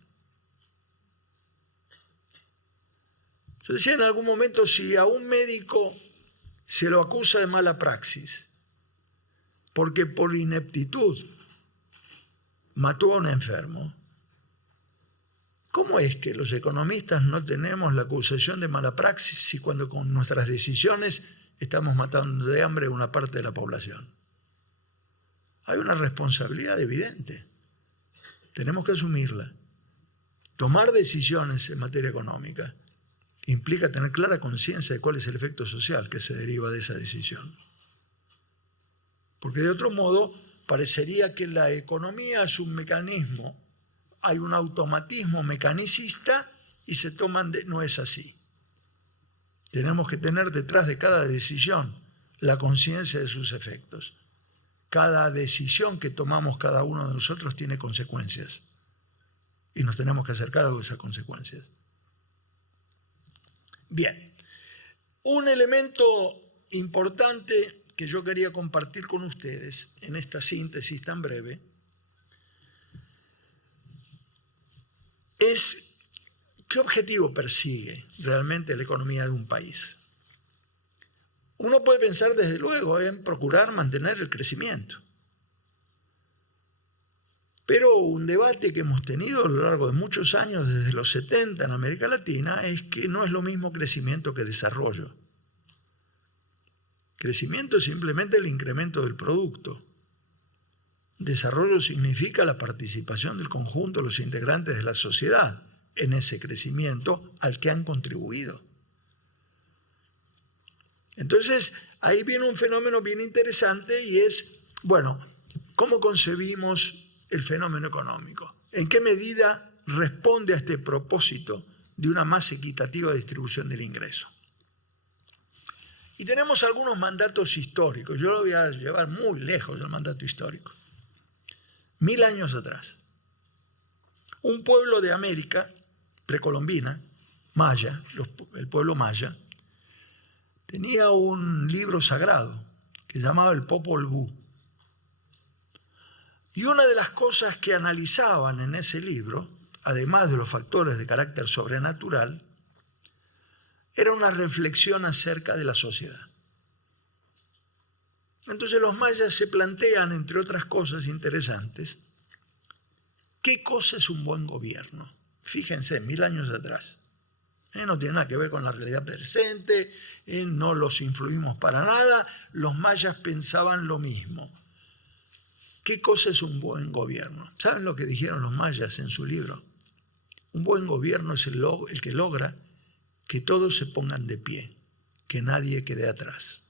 Yo decía en algún momento, si a un médico se lo acusa de mala praxis, porque por ineptitud mató a un enfermo, ¿cómo es que los economistas no tenemos la acusación de mala praxis si cuando con nuestras decisiones estamos matando de hambre a una parte de la población? Hay una responsabilidad evidente. Tenemos que asumirla. Tomar decisiones en materia económica implica tener clara conciencia de cuál es el efecto social que se deriva de esa decisión. Porque de otro modo, parecería que la economía es un mecanismo, hay un automatismo mecanicista y se toman no es así. Tenemos que tener detrás de cada decisión la conciencia de sus efectos. Cada decisión que tomamos cada uno de nosotros tiene consecuencias y nos tenemos que hacer cargo de esas consecuencias. Bien, un elemento importante que yo quería compartir con ustedes en esta síntesis tan breve es qué objetivo persigue realmente la economía de un país. Uno puede pensar desde luego en procurar mantener el crecimiento. Pero un debate que hemos tenido a lo largo de muchos años, desde los 70 en América Latina, es que no es lo mismo crecimiento que desarrollo. Crecimiento es simplemente el incremento del producto. Desarrollo significa la participación del conjunto de los integrantes de la sociedad en ese crecimiento al que han contribuido. Entonces, ahí viene un fenómeno bien interesante y es, bueno, ¿cómo concebimos el fenómeno económico? ¿En qué medida responde a este propósito de una más equitativa distribución del ingreso? Y tenemos algunos mandatos históricos. Yo lo voy a llevar muy lejos del mandato histórico. 1000 años atrás, un pueblo de América precolombina, maya, el pueblo maya, tenía un libro sagrado que llamaba el Popol Vuh. Y una de las cosas que analizaban en ese libro, además de los factores de carácter sobrenatural, era una reflexión acerca de la sociedad. Entonces los mayas se plantean, entre otras cosas interesantes, ¿qué cosa es un buen gobierno? Fíjense, 1000 años atrás. No tiene nada que ver con la realidad presente, no los influimos para nada, los mayas pensaban lo mismo. ¿Qué cosa es un buen gobierno? ¿Saben lo que dijeron los mayas en su libro? Un buen gobierno es el que logra que todos se pongan de pie, que nadie quede atrás.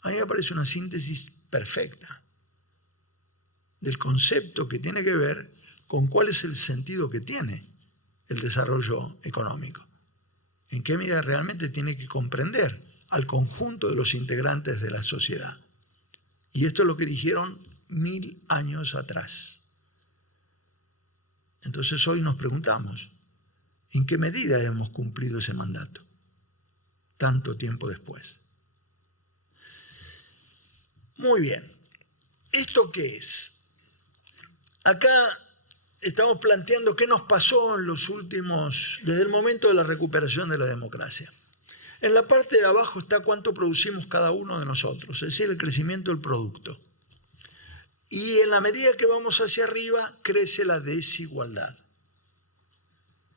A mí me parece una síntesis perfecta del concepto que tiene que ver con cuál es el sentido que tiene el desarrollo económico. En qué medida realmente tiene que comprender al conjunto de los integrantes de la sociedad. Y esto es lo que dijeron 1000 años atrás. Entonces hoy nos preguntamos, ¿en qué medida hemos cumplido ese mandato tanto tiempo después? Muy bien. ¿Esto qué es? Acá estamos planteando qué nos pasó en los últimos, desde el momento de la recuperación de la democracia. En la parte de abajo está cuánto producimos cada uno de nosotros, es decir, el crecimiento del producto. Y en la medida que vamos hacia arriba, crece la desigualdad.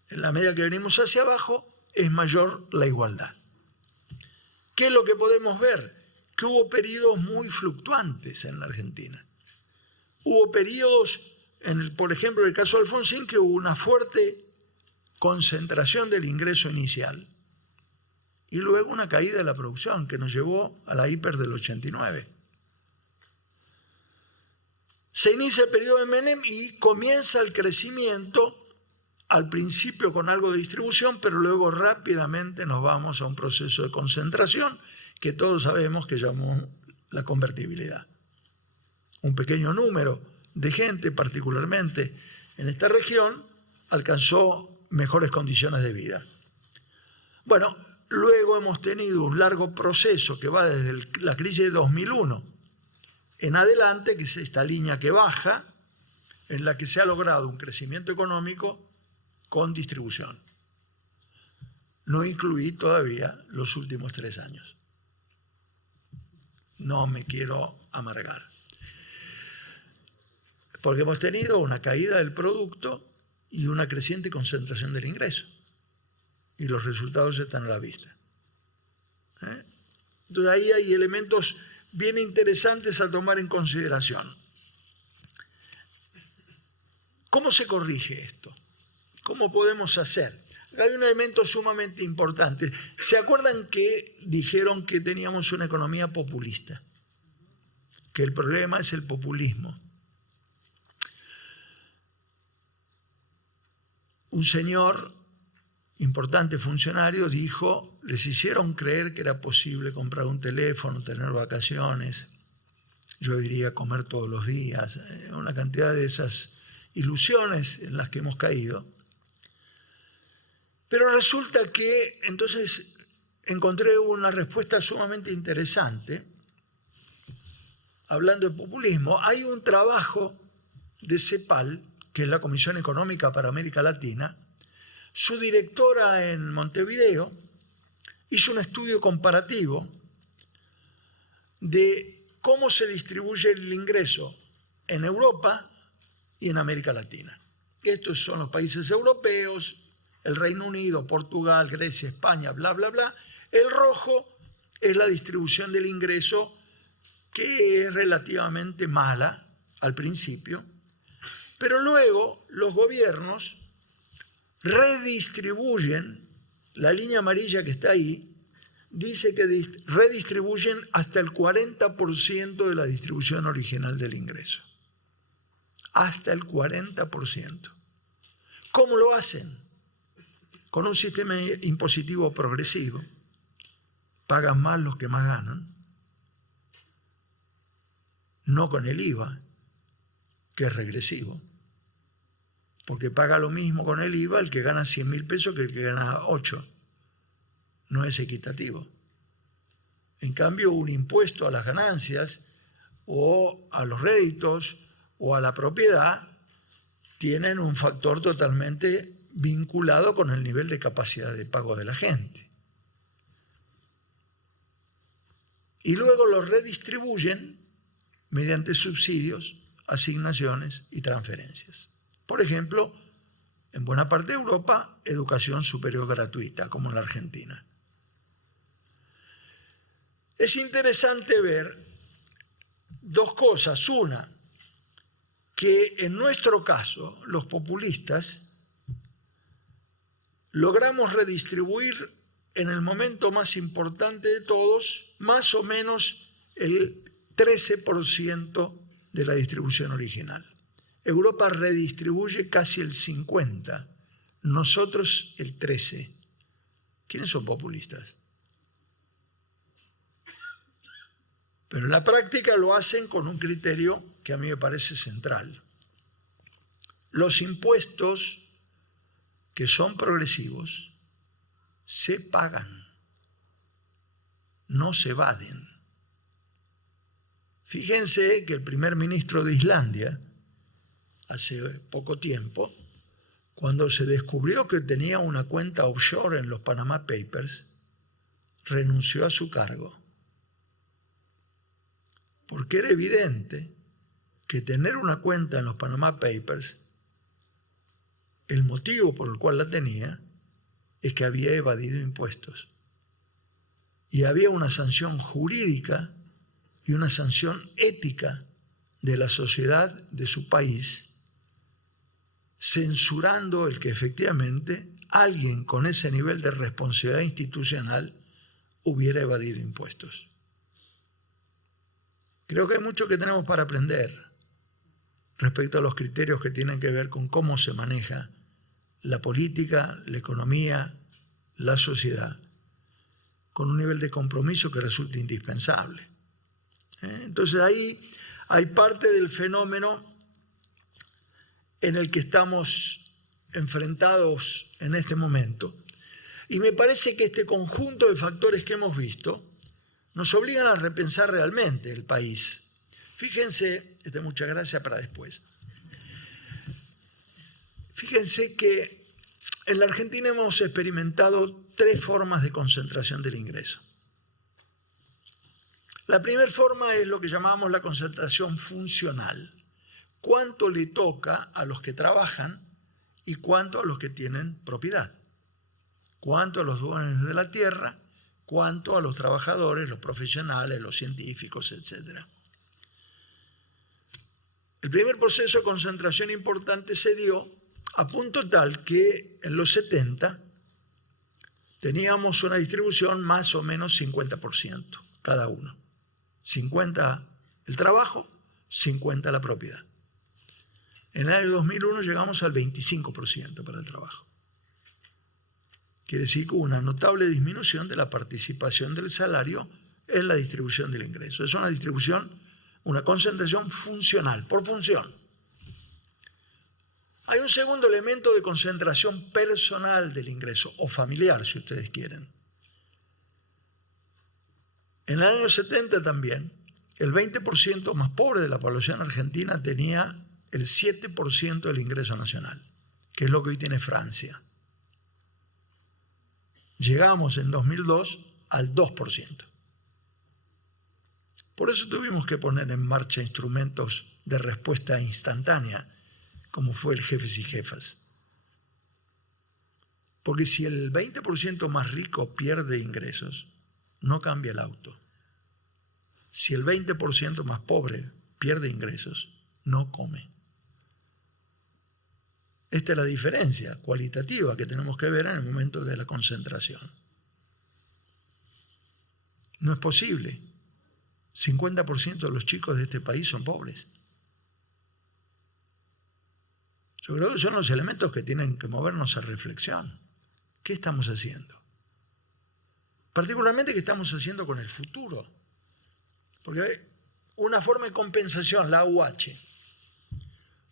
En la medida que venimos hacia abajo, es mayor la igualdad. ¿Qué es lo que podemos ver? Que hubo periodos muy fluctuantes en la Argentina. Hubo periodos, por ejemplo, en el caso de Alfonsín, que hubo una fuerte concentración del ingreso inicial y luego una caída de la producción que nos llevó a la hiper del 89. Se inicia el periodo de Menem y comienza el crecimiento, al principio con algo de distribución, pero luego rápidamente nos vamos a un proceso de concentración que todos sabemos que llamamos la convertibilidad. Un pequeño número de gente, particularmente en esta región, alcanzó mejores condiciones de vida. Bueno, luego hemos tenido un largo proceso que va desde la crisis de 2001 en adelante, que es esta línea que baja, en la que se ha logrado un crecimiento económico con distribución. No incluí todavía los últimos 3 años. No me quiero amargar. Porque hemos tenido una caída del producto y una creciente concentración del ingreso. Y los resultados están a la vista. Entonces ahí hay elementos bien interesantes a tomar en consideración. ¿Cómo se corrige esto? ¿Cómo podemos hacer? Acá hay un elemento sumamente importante. ¿Se acuerdan que dijeron que teníamos una economía populista? Que el problema es el populismo. Un señor, importante funcionario, dijo, les hicieron creer que era posible comprar un teléfono, tener vacaciones, yo diría comer todos los días, una cantidad de esas ilusiones en las que hemos caído. Pero resulta que entonces encontré una respuesta sumamente interesante. Hablando de populismo, hay un trabajo de CEPAL, que es la Comisión Económica para América Latina. Su directora en Montevideo hizo un estudio comparativo de cómo se distribuye el ingreso en Europa y en América Latina. Estos son los países europeos, el Reino Unido, Portugal, Grecia, España, bla, bla, bla. El rojo es la distribución del ingreso, que es relativamente mala al principio, pero luego los gobiernos redistribuyen, la línea amarilla que está ahí, dice que redistribuyen hasta el 40% de la distribución original del ingreso. Hasta el 40%. ¿Cómo lo hacen? Con un sistema impositivo progresivo. Pagan más los que más ganan. No con el IVA, que es regresivo, porque paga lo mismo con el IVA el que gana 100.000 pesos que el que gana 8. No es equitativo. En cambio, un impuesto a las ganancias o a los réditos o a la propiedad tienen un factor totalmente vinculado con el nivel de capacidad de pago de la gente. Y luego lo redistribuyen mediante subsidios, asignaciones y transferencias. Por ejemplo, en buena parte de Europa, educación superior gratuita, como en la Argentina. Es interesante ver dos cosas. Una, que en nuestro caso, los populistas, logramos redistribuir en el momento más importante de todos, más o menos el 13% de la distribución original. Europa redistribuye casi el 50%, nosotros el 13%. ¿Quiénes son populistas? Pero en la práctica lo hacen con un criterio que a mí me parece central. Los impuestos que son progresivos se pagan, no se evaden. Fíjense que el primer ministro de Islandia, hace poco tiempo, cuando se descubrió que tenía una cuenta offshore en los Panama Papers, renunció a su cargo. Porque era evidente que tener una cuenta en los Panama Papers, el motivo por el cual la tenía es que había evadido impuestos. Y había una sanción jurídica y una sanción ética de la sociedad de su país, censurando el que efectivamente alguien con ese nivel de responsabilidad institucional hubiera evadido impuestos. Creo que hay mucho que tenemos para aprender respecto a los criterios que tienen que ver con cómo se maneja la política, la economía, la sociedad, con un nivel de compromiso que resulta indispensable. Entonces ahí hay parte del fenómeno en el que estamos enfrentados en este momento. Y me parece que este conjunto de factores que hemos visto nos obligan a repensar realmente el país. Fíjense, muchas gracias para después. Fíjense que en la Argentina hemos experimentado 3 formas de concentración del ingreso. La primera forma es lo que llamamos la concentración funcional. ¿Cuánto le toca a los que trabajan y cuánto a los que tienen propiedad? ¿Cuánto a los dueños de la tierra? ¿Cuánto a los trabajadores, los profesionales, los científicos, etcétera? El primer proceso de concentración importante se dio a punto tal que en los 70 teníamos una distribución más o menos 50% cada uno. 50 el trabajo, 50 la propiedad. En el año 2001 llegamos al 25% para el trabajo. Quiere decir que hubo una notable disminución de la participación del salario en la distribución del ingreso. Es una distribución, una concentración funcional, por función. Hay un segundo elemento de concentración personal del ingreso, o familiar, si ustedes quieren. En el año 70 también, el 20% más pobre de la población argentina tenía el 7% del ingreso nacional, que es lo que hoy tiene Francia. Llegamos en 2002 al 2%. Por eso tuvimos que poner en marcha instrumentos de respuesta instantánea, como fue el Jefes y Jefas. Porque si el 20% más rico pierde ingresos, no cambia el auto. Si el 20% más pobre pierde ingresos, no come. Esta es la diferencia cualitativa que tenemos que ver en el momento de la concentración. No es posible. 50% de los chicos de este país son pobres. Yo creo que son los elementos que tienen que movernos a reflexión. ¿Qué estamos haciendo? Particularmente, ¿qué estamos haciendo con el futuro? Porque hay una forma de compensación, la AUH,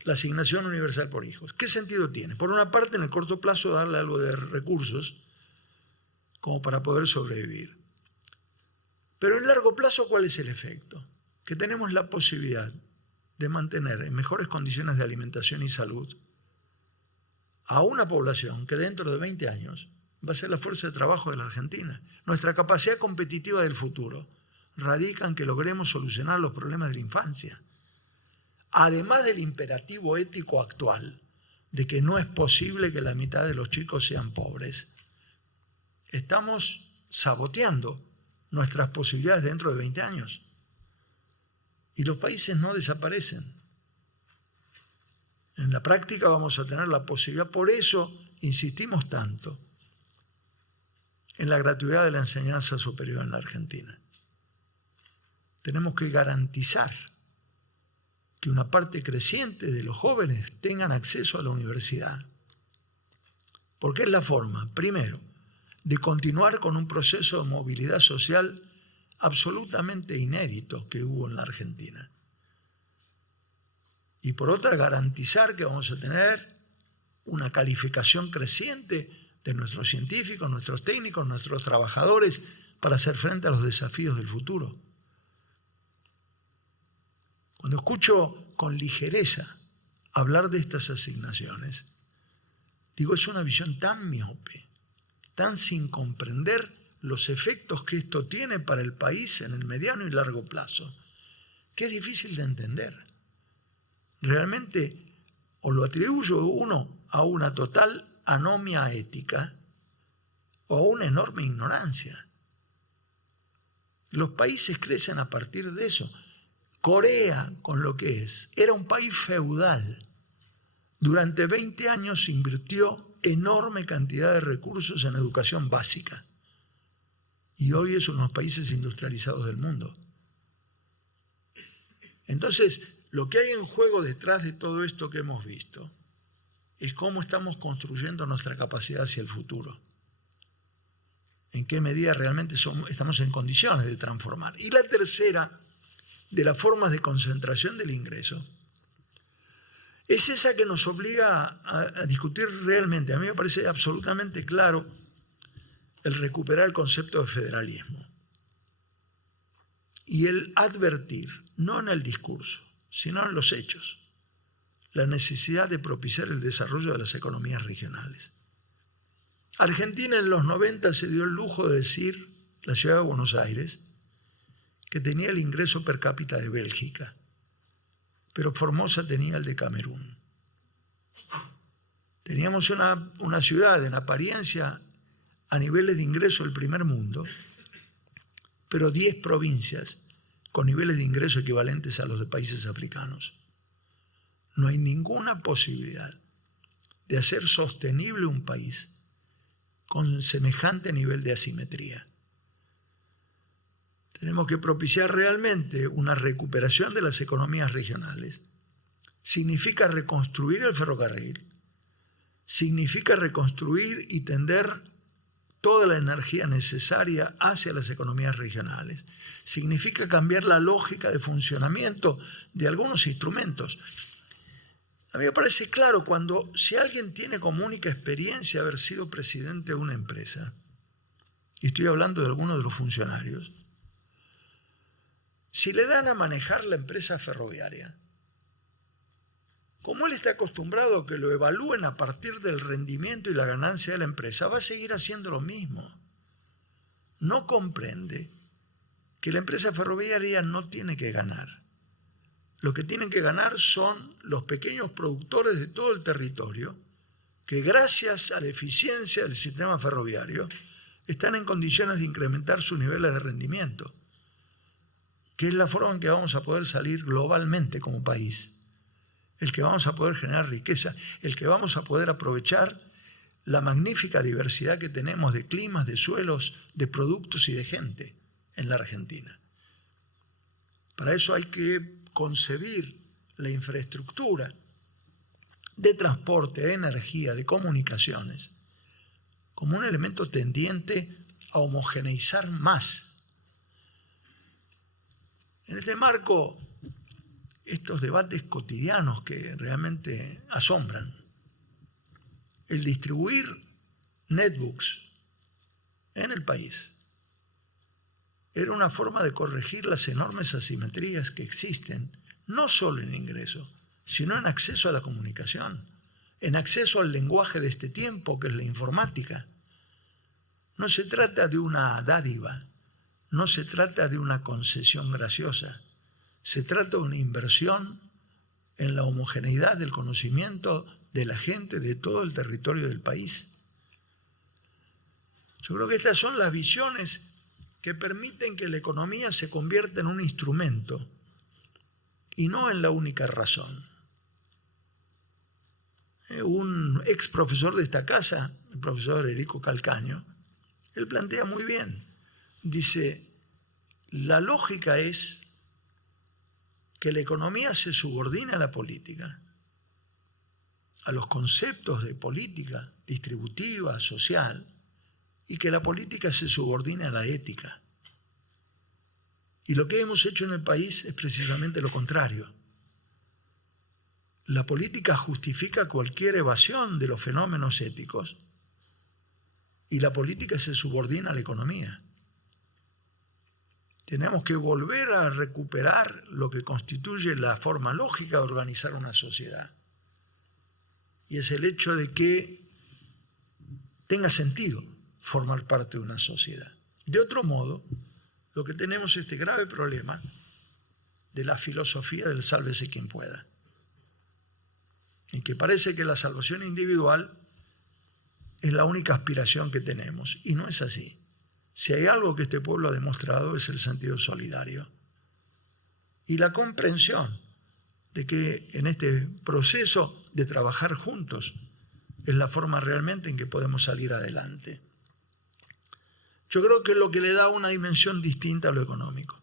la asignación universal por hijos. ¿Qué sentido tiene? Por una parte, en el corto plazo, darle algo de recursos como para poder sobrevivir. Pero en largo plazo, ¿cuál es el efecto? Que tenemos la posibilidad de mantener en mejores condiciones de alimentación y salud a una población que dentro de 20 años va a ser la fuerza de trabajo de la Argentina. Nuestra capacidad competitiva del futuro radica en que logremos solucionar los problemas de la infancia. Además del imperativo ético actual de que no es posible que la mitad de los chicos sean pobres, estamos saboteando nuestras posibilidades dentro de 20 años. Y los países no desaparecen. En la práctica vamos a tener la posibilidad, por eso insistimos tanto en la gratuidad de la enseñanza superior en la Argentina. Tenemos que garantizar que una parte creciente de los jóvenes tengan acceso a la universidad. Porque es la forma, primero, de continuar con un proceso de movilidad social absolutamente inédito que hubo en la Argentina. Y por otra, garantizar que vamos a tener una calificación creciente de nuestros científicos, nuestros técnicos, nuestros trabajadores para hacer frente a los desafíos del futuro. Cuando escucho con ligereza hablar de estas asignaciones, digo, es una visión tan miope, tan sin comprender los efectos que esto tiene para el país en el mediano y largo plazo, que es difícil de entender. Realmente, o lo atribuyo uno a una total anomia ética o a una enorme ignorancia. Los países crecen a partir de eso. Corea, con lo que es, era un país feudal. Durante 20 años invirtió enorme cantidad de recursos en educación básica. Y hoy es uno de los países industrializados del mundo. Entonces, lo que hay en juego detrás de todo esto que hemos visto es cómo estamos construyendo nuestra capacidad hacia el futuro. En qué medida realmente estamos en condiciones de transformar. Y la tercera de las formas de concentración del ingreso es esa que nos obliga a discutir realmente. A mí me parece absolutamente claro el recuperar el concepto de federalismo y el advertir, no en el discurso, sino en los hechos, la necesidad de propiciar el desarrollo de las economías regionales. Argentina en los 90 se dio el lujo de decir, la ciudad de Buenos Aires, que tenía el ingreso per cápita de Bélgica, pero Formosa tenía el de Camerún. Teníamos una ciudad en apariencia a niveles de ingreso del primer mundo, pero 10 provincias con niveles de ingreso equivalentes a los de países africanos. No hay ninguna posibilidad de hacer sostenible un país con semejante nivel de asimetría. Tenemos que propiciar realmente una recuperación de las economías regionales. Significa reconstruir el ferrocarril, significa reconstruir y tender toda la energía necesaria hacia las economías regionales. Significa cambiar la lógica de funcionamiento de algunos instrumentos. A mí me parece claro si alguien tiene como única experiencia haber sido presidente de una empresa, y estoy hablando de algunos de los funcionarios, si le dan a manejar la empresa ferroviaria, como él está acostumbrado a que lo evalúen a partir del rendimiento y la ganancia de la empresa, va a seguir haciendo lo mismo. No comprende que la empresa ferroviaria no tiene que ganar. Lo que tienen que ganar son los pequeños productores de todo el territorio que gracias a la eficiencia del sistema ferroviario están en condiciones de incrementar sus niveles de rendimiento, que es la forma en que vamos a poder salir globalmente como país, el que vamos a poder generar riqueza, el que vamos a poder aprovechar la magnífica diversidad que tenemos de climas, de suelos, de productos y de gente en la Argentina. Para eso hay que concebir la infraestructura de transporte, de energía, de comunicaciones, como un elemento tendiente a homogeneizar más. En este marco, estos debates cotidianos que realmente asombran, el distribuir netbooks en el país era una forma de corregir las enormes asimetrías que existen, no solo en ingreso, sino en acceso a la comunicación, en acceso al lenguaje de este tiempo, que es la informática. No se trata de una dádiva, no se trata de una concesión graciosa, se trata de una inversión en la homogeneidad del conocimiento de la gente de todo el territorio del país. Yo creo que estas son las visiones que permiten que la economía se convierta en un instrumento y no en la única razón. Un ex profesor de esta casa, el profesor Erico Calcaño, él plantea muy bien, dice, la lógica es que la economía se subordine a la política, a los conceptos de política distributiva, social, y que la política se subordine a la ética. Y lo que hemos hecho en el país es precisamente lo contrario. La política justifica cualquier evasión de los fenómenos éticos y la política se subordina a la economía. Tenemos que volver a recuperar lo que constituye la forma lógica de organizar una sociedad. Y es el hecho de que tenga sentido formar parte de una sociedad. De otro modo, lo que tenemos es este grave problema de la filosofía del sálvese quien pueda, en que parece que la salvación individual es la única aspiración que tenemos, y no es así. Si hay algo que este pueblo ha demostrado es el sentido solidario y la comprensión de que en este proceso de trabajar juntos es la forma realmente en que podemos salir adelante. Yo creo que es lo que le da una dimensión distinta a lo económico.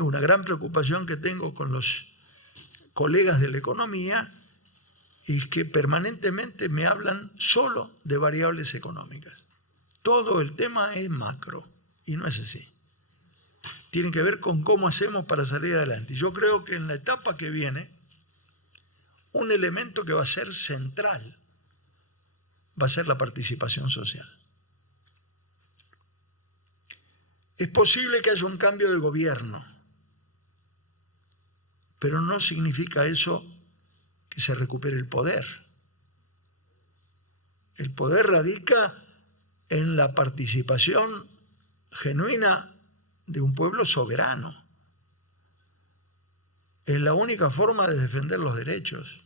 Una gran preocupación que tengo con los colegas de la economía es que permanentemente me hablan solo de variables económicas. Todo el tema es macro y no es así. Tiene que ver con cómo hacemos para salir adelante. Yo creo que en la etapa que viene, un elemento que va a ser central va a ser la participación social. Es posible que haya un cambio de gobierno, pero no significa eso que se recupere el poder. El poder radica en la participación genuina de un pueblo soberano. Es la única forma de defender los derechos.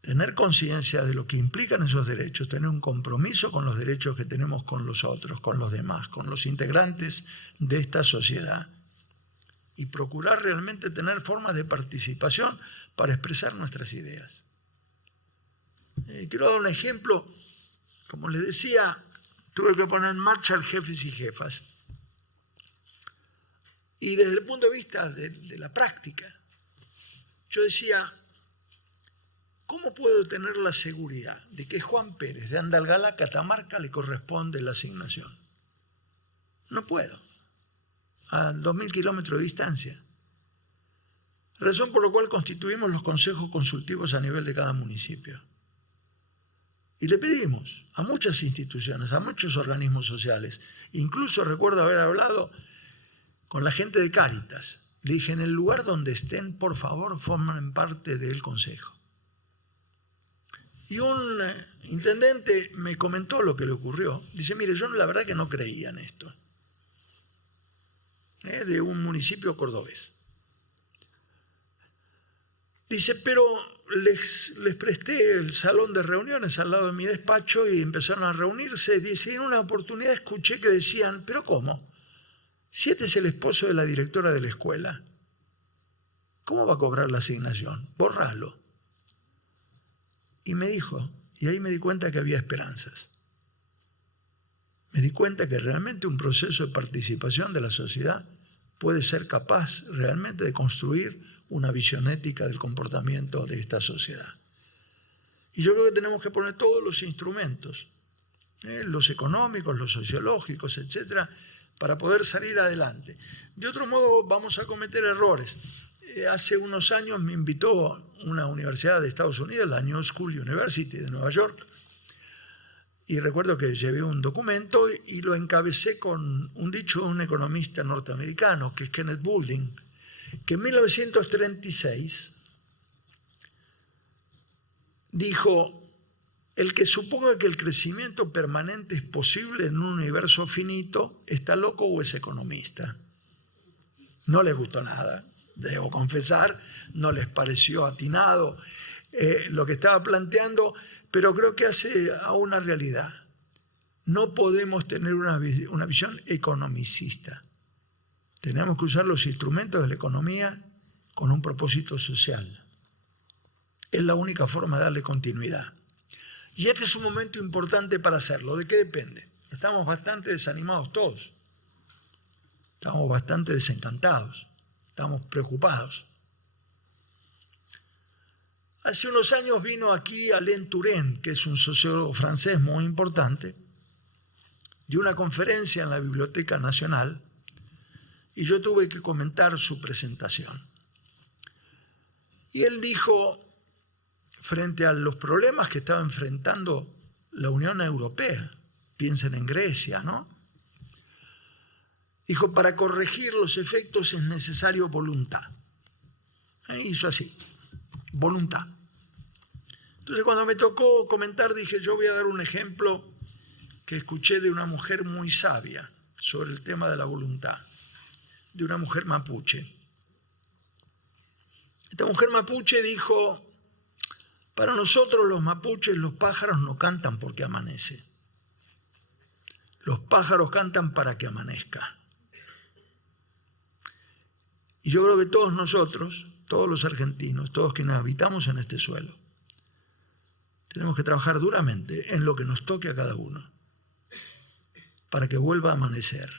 Tener conciencia de lo que implican esos derechos, tener un compromiso con los derechos que tenemos con los otros, con los demás, con los integrantes de esta sociedad, y procurar realmente tener formas de participación para expresar nuestras ideas. Quiero dar un ejemplo. Como les decía, tuve que poner en marcha el Jefes y Jefas. Y desde el punto de vista de la práctica, yo decía, ¿cómo puedo tener la seguridad de que Juan Pérez de Andalgalá, Catamarca, le corresponde la asignación? No puedo. A 2.000 kilómetros de distancia. Razón por la cual constituimos los consejos consultivos a nivel de cada municipio. Y le pedimos a muchas instituciones, a muchos organismos sociales, incluso recuerdo haber hablado con la gente de Cáritas. Le dije, en el lugar donde estén, por favor, formen parte del consejo. Y un intendente me comentó lo que le ocurrió. Dice, mire, yo la verdad que no creía en esto. De un municipio cordobés. Dice, pero les presté el salón de reuniones al lado de mi despacho y empezaron a reunirse. Dice, en una oportunidad escuché que decían, ¿pero cómo? Si este es el esposo de la directora de la escuela, ¿cómo va a cobrar la asignación? Bórralo. Y me dijo, y ahí me di cuenta que había esperanzas. Me di cuenta que realmente un proceso de participación de la sociedad puede ser capaz realmente de construir una visión ética del comportamiento de esta sociedad. Y yo creo que tenemos que poner todos los instrumentos, los económicos, los sociológicos, etcétera, para poder salir adelante. De otro modo, vamos a cometer errores. Hace unos años me invitó una universidad de Estados Unidos, la New School University de Nueva York, y recuerdo que llevé un documento y lo encabecé con un dicho de un economista norteamericano, que es Kenneth Boulding, que en 1936 dijo, el que suponga que el crecimiento permanente es posible en un universo finito, está loco o es economista. No les gustó nada, debo confesar, no les pareció atinado lo que estaba planteando, pero creo que hace a una realidad. No podemos tener una visión economicista. Tenemos que usar los instrumentos de la economía con un propósito social. Es la única forma de darle continuidad. Y este es un momento importante para hacerlo. ¿De qué depende? Estamos bastante desanimados todos. Estamos bastante desencantados. Estamos preocupados. Hace unos años vino aquí Alain Touraine, que es un sociólogo francés muy importante, dio una conferencia en la Biblioteca Nacional y yo tuve que comentar su presentación. Y él dijo, frente a los problemas que estaba enfrentando la Unión Europea, piensen en Grecia, ¿no? Dijo, para corregir los efectos es necesario voluntad. Hizo así, voluntad. Entonces cuando me tocó comentar dije, yo voy a dar un ejemplo que escuché de una mujer muy sabia sobre el tema de la voluntad, de una mujer mapuche. Esta mujer mapuche dijo, para nosotros los mapuches los pájaros no cantan porque amanece. Los pájaros cantan para que amanezca. Y yo creo que todos nosotros, todos los argentinos, todos quienes habitamos en este suelo, tenemos que trabajar duramente en lo que nos toque a cada uno para que vuelva a amanecer,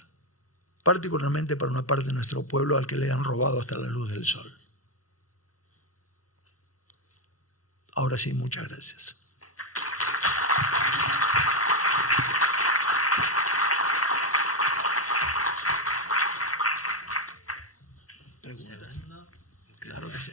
particularmente para una parte de nuestro pueblo al que le han robado hasta la luz del sol. Ahora sí, muchas gracias. ¿Preguntas? Claro que sí.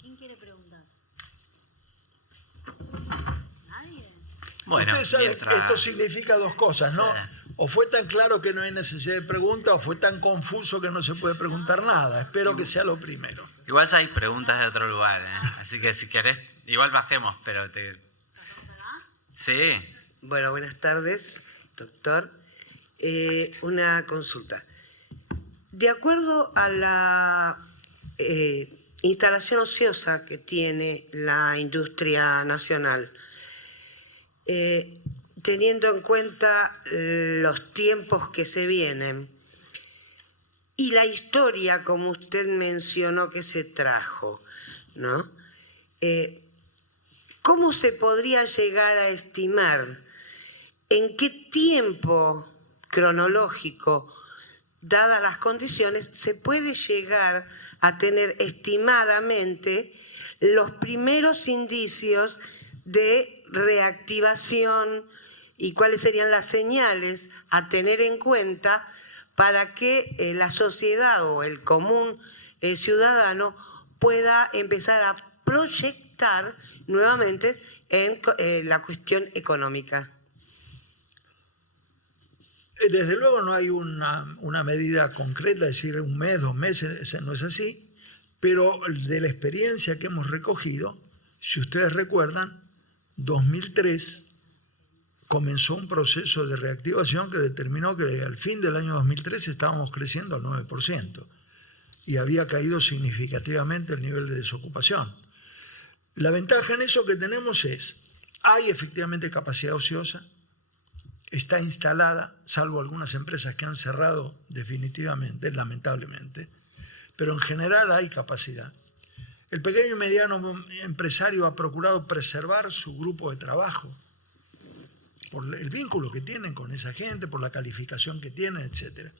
¿Quién quiere preguntar? ¿Nadie? Bueno, ustedes saben mientras... que esto significa dos cosas, ¿no? Sí. O fue tan claro que no hay necesidad de pregunta, o fue tan confuso que no se puede preguntar nada. Espero que sea lo primero. Igual ya hay preguntas de otro lugar, ¿eh? Así que si querés, igual pasemos, pero te... Sí. Bueno, buenas tardes, doctor. Una consulta. De acuerdo a la instalación ociosa que tiene la industria nacional, teniendo en cuenta los tiempos que se vienen y la historia, como usted mencionó, que se trajo, ¿no? ¿Cómo se podría llegar a estimar en qué tiempo cronológico, dadas las condiciones, se puede llegar a tener estimadamente los primeros indicios de reactivación y cuáles serían las señales a tener en cuenta para que la sociedad o el común ciudadano pueda empezar a proyectar nuevamente en la cuestión económica? Desde luego no hay una medida concreta, es decir, 1 mes, 2 meses, no es así, pero de la experiencia que hemos recogido, si ustedes recuerdan, 2003 comenzó un proceso de reactivación que determinó que al fin del año 2003 estábamos creciendo al 9% y había caído significativamente el nivel de desocupación. La ventaja en eso que tenemos es, hay efectivamente capacidad ociosa, está instalada, salvo algunas empresas que han cerrado definitivamente, lamentablemente, pero en general hay capacidad. El pequeño y mediano empresario ha procurado preservar su grupo de trabajo por el vínculo que tienen con esa gente, por la calificación que tienen, etc.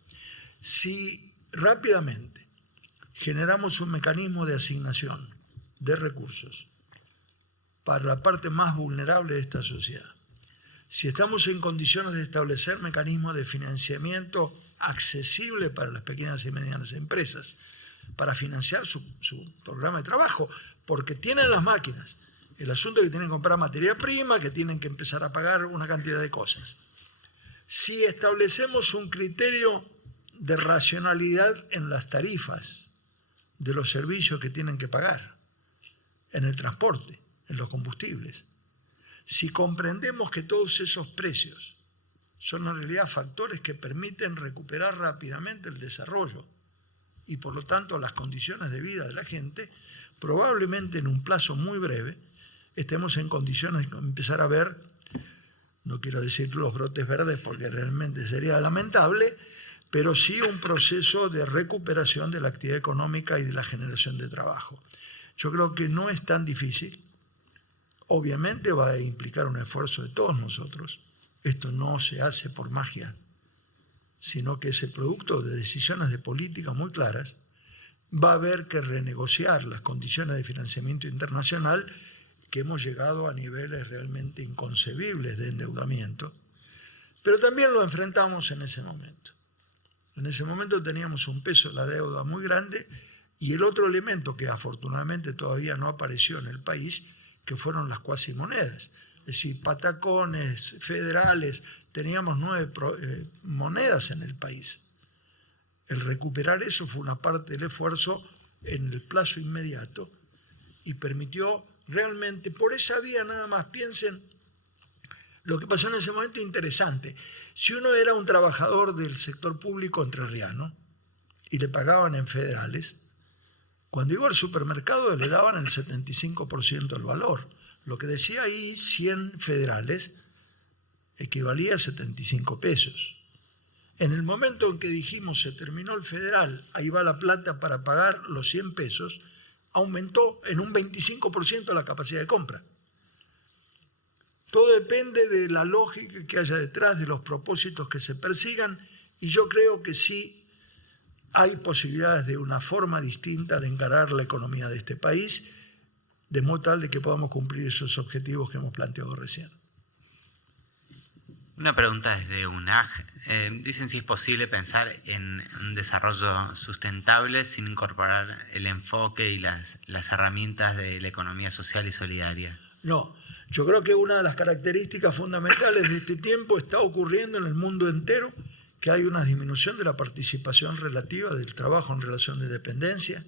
Si rápidamente generamos un mecanismo de asignación de recursos para la parte más vulnerable de esta sociedad, si estamos en condiciones de establecer mecanismos de financiamiento accesible para las pequeñas y medianas empresas, para financiar su programa de trabajo, porque tienen las máquinas. El asunto es que tienen que comprar materia prima, que tienen que empezar a pagar una cantidad de cosas. Si establecemos un criterio de racionalidad en las tarifas de los servicios que tienen que pagar, en el transporte, en los combustibles, si comprendemos que todos esos precios son en realidad factores que permiten recuperar rápidamente el desarrollo y por lo tanto las condiciones de vida de la gente, probablemente en un plazo muy breve estemos en condiciones de empezar a ver, no quiero decir los brotes verdes porque realmente sería lamentable, pero sí un proceso de recuperación de la actividad económica y de la generación de trabajo. Yo creo que no es tan difícil. Obviamente va a implicar un esfuerzo de todos nosotros. Esto no se hace por magia, sino que es el producto de decisiones de política muy claras. Va a haber que renegociar las condiciones de financiamiento internacional, que hemos llegado a niveles realmente inconcebibles de endeudamiento, pero también lo enfrentamos en ese momento. En ese momento teníamos un peso de la deuda muy grande y el otro elemento que afortunadamente todavía no apareció en el país, que fueron las cuasimonedas. Es decir, patacones, federales, teníamos 9 monedas en el país. El recuperar eso fue una parte del esfuerzo en el plazo inmediato y permitió realmente, por esa vía nada más, piensen lo que pasó en ese momento interesante. Si uno era un trabajador del sector público entrerriano y le pagaban en federales, cuando iba al supermercado le daban el 75% del valor. Lo que decía ahí 100 federales equivalía a 75 pesos. En el momento en que dijimos se terminó el federal, ahí va la plata para pagar los 100 pesos, aumentó en un 25% la capacidad de compra. Todo depende de la lógica que haya detrás, de los propósitos que se persigan, y yo creo que sí hay posibilidades de una forma distinta de encarar la economía de este país, de modo tal de que podamos cumplir esos objetivos que hemos planteado recién. Una pregunta desde UNAG. Dicen si es posible pensar en un desarrollo sustentable sin incorporar el enfoque y las herramientas de la economía social y solidaria. No, yo creo que una de las características fundamentales de este tiempo está ocurriendo en el mundo entero, que hay una disminución de la participación relativa del trabajo en relación de dependencia.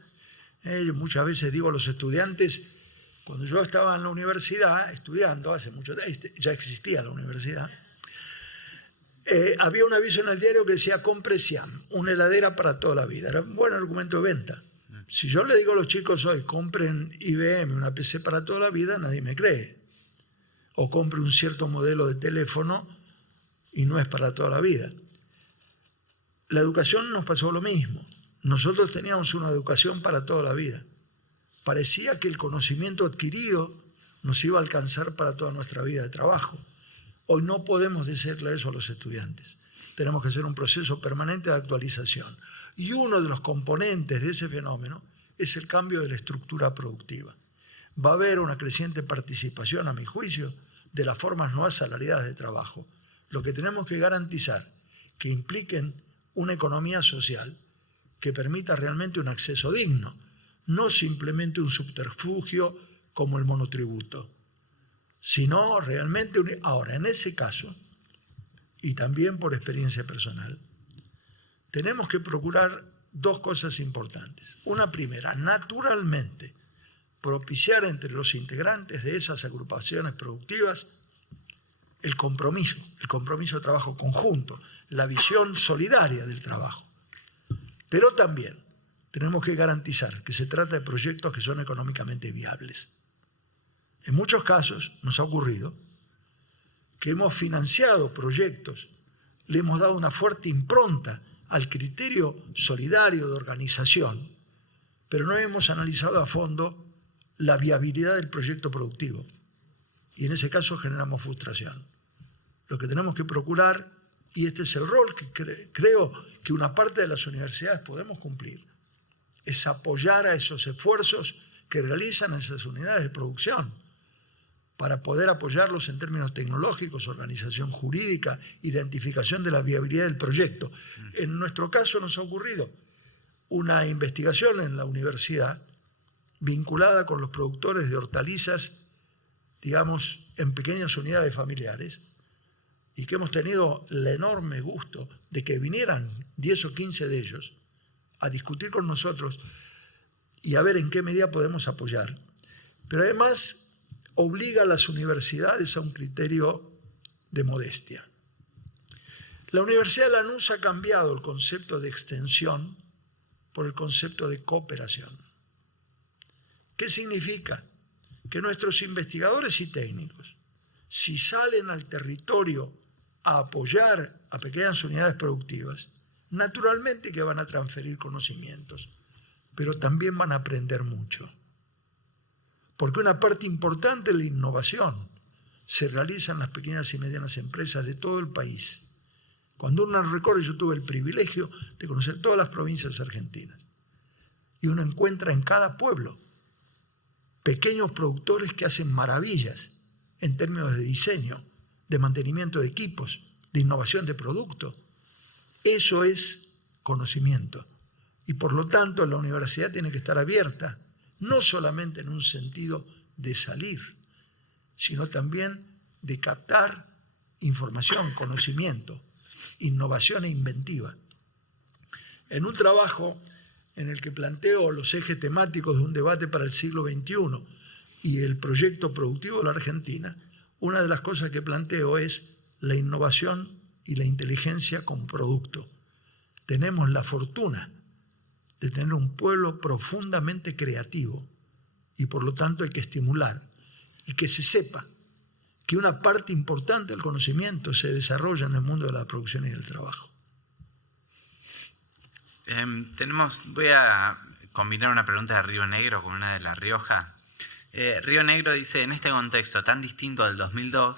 Yo muchas veces digo a los estudiantes, cuando yo estaba en la universidad estudiando, hace mucho tiempo, ya existía la universidad, había un aviso en el diario que decía compre Siam, una heladera para toda la vida. Era un buen argumento de venta. Si yo le digo a los chicos hoy, compren IBM, una PC para toda la vida, nadie me cree. O compre un cierto modelo de teléfono y no es para toda la vida. La educación nos pasó lo mismo. Nosotros teníamos una educación para toda la vida. Parecía que el conocimiento adquirido nos iba a alcanzar para toda nuestra vida de trabajo. Hoy no podemos decirle eso a los estudiantes. Tenemos que hacer un proceso permanente de actualización. Y uno de los componentes de ese fenómeno es el cambio de la estructura productiva. Va a haber una creciente participación, a mi juicio, de las formas no asalariadas de trabajo. Lo que tenemos que garantizar que impliquen una economía social que permita realmente un acceso digno, no simplemente un subterfugio como el monotributo, sino realmente ahora, en ese caso, y también por experiencia personal, tenemos que procurar dos cosas importantes. Una primera, naturalmente, propiciar entre los integrantes de esas agrupaciones productivas el compromiso de trabajo conjunto, la visión solidaria del trabajo. Pero también tenemos que garantizar que se trata de proyectos que son económicamente viables. En muchos casos nos ha ocurrido que hemos financiado proyectos, le hemos dado una fuerte impronta al criterio solidario de organización, pero no hemos analizado a fondo la viabilidad del proyecto productivo. Y en ese caso generamos frustración. Lo que tenemos que procurar, y este es el rol que creo que una parte de las universidades podemos cumplir, es apoyar a esos esfuerzos que realizan esas unidades de producción para poder apoyarlos en términos tecnológicos, organización jurídica, identificación de la viabilidad del proyecto. En nuestro caso nos ha ocurrido una investigación en la universidad vinculada con los productores de hortalizas, digamos, en pequeñas unidades familiares, y que hemos tenido el enorme gusto de que vinieran 10 o 15 de ellos a discutir con nosotros y a ver en qué medida podemos apoyar. Pero además obliga a las universidades a un criterio de modestia. La Universidad de Lanús ha cambiado el concepto de extensión por el concepto de cooperación. ¿Qué significa? Que nuestros investigadores y técnicos, si salen al territorio a apoyar a pequeñas unidades productivas, naturalmente que van a transferir conocimientos, pero también van a aprender mucho. Porque una parte importante de la innovación se realiza en las pequeñas y medianas empresas de todo el país. Cuando uno recorre, yo tuve el privilegio de conocer todas las provincias argentinas, y uno encuentra en cada pueblo pequeños productores que hacen maravillas en términos de diseño, de mantenimiento de equipos, de innovación de productos. Eso es conocimiento. Y por lo tanto la universidad tiene que estar abierta, no solamente en un sentido de salir, sino también de captar información, conocimiento, innovación e inventiva. En un trabajo en el que planteo los ejes temáticos de un debate para el siglo XXI y el proyecto productivo de la Argentina, una de las cosas que planteo es la innovación y la inteligencia como producto. Tenemos la fortuna de tener un pueblo profundamente creativo y por lo tanto hay que estimular y que se sepa que una parte importante del conocimiento se desarrolla en el mundo de la producción y del trabajo. Voy a combinar una pregunta de Río Negro con una de La Rioja. Río Negro dice, en este contexto tan distinto al 2002,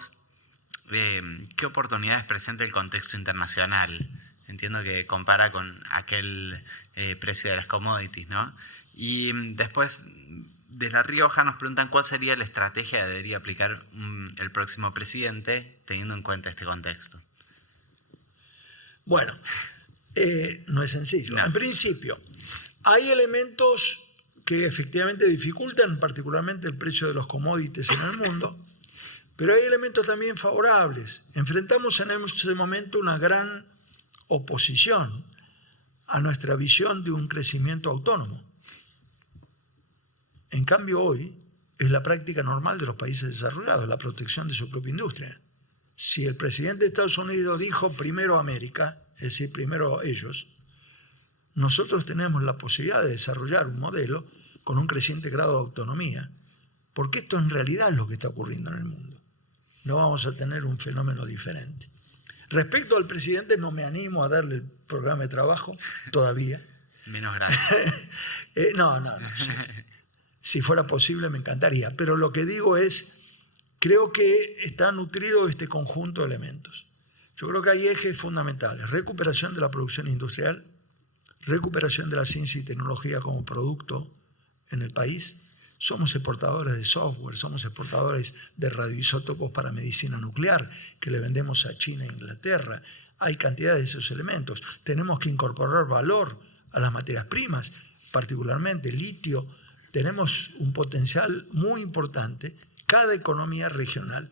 ¿qué oportunidades presenta el contexto internacional? Entiendo que compara con aquel precio de las commodities, ¿no? Y después de La Rioja nos preguntan cuál sería la estrategia que debería aplicar el próximo presidente teniendo en cuenta este contexto. Bueno, no es sencillo. No. En principio, hay elementos que efectivamente dificultan particularmente el precio de los commodities en el mundo, pero hay elementos también favorables. Enfrentamos en ese momento una gran oposición a nuestra visión de un crecimiento autónomo. En cambio, hoy es la práctica normal de los países desarrollados, la protección de su propia industria. Si el presidente de Estados Unidos dijo primero América, es decir, primero ellos, nosotros tenemos la posibilidad de desarrollar un modelo con un creciente grado de autonomía, porque esto en realidad es lo que está ocurriendo en el mundo. No vamos a tener un fenómeno diferente. Respecto al presidente, no me animo a darle el programa de trabajo todavía. Menos grande. No. Sí. Si fuera posible me encantaría, pero lo que digo es, creo que está nutrido este conjunto de elementos. Yo creo que hay ejes fundamentales: recuperación de la producción industrial, recuperación de la ciencia y tecnología como producto en el país. Somos exportadores de software, somos exportadores de radioisótopos para medicina nuclear, que le vendemos a China e Inglaterra. hay cantidad de esos elementos. Tenemos que incorporar valor a las materias primas, particularmente litio. Tenemos un potencial muy importante. Cada economía regional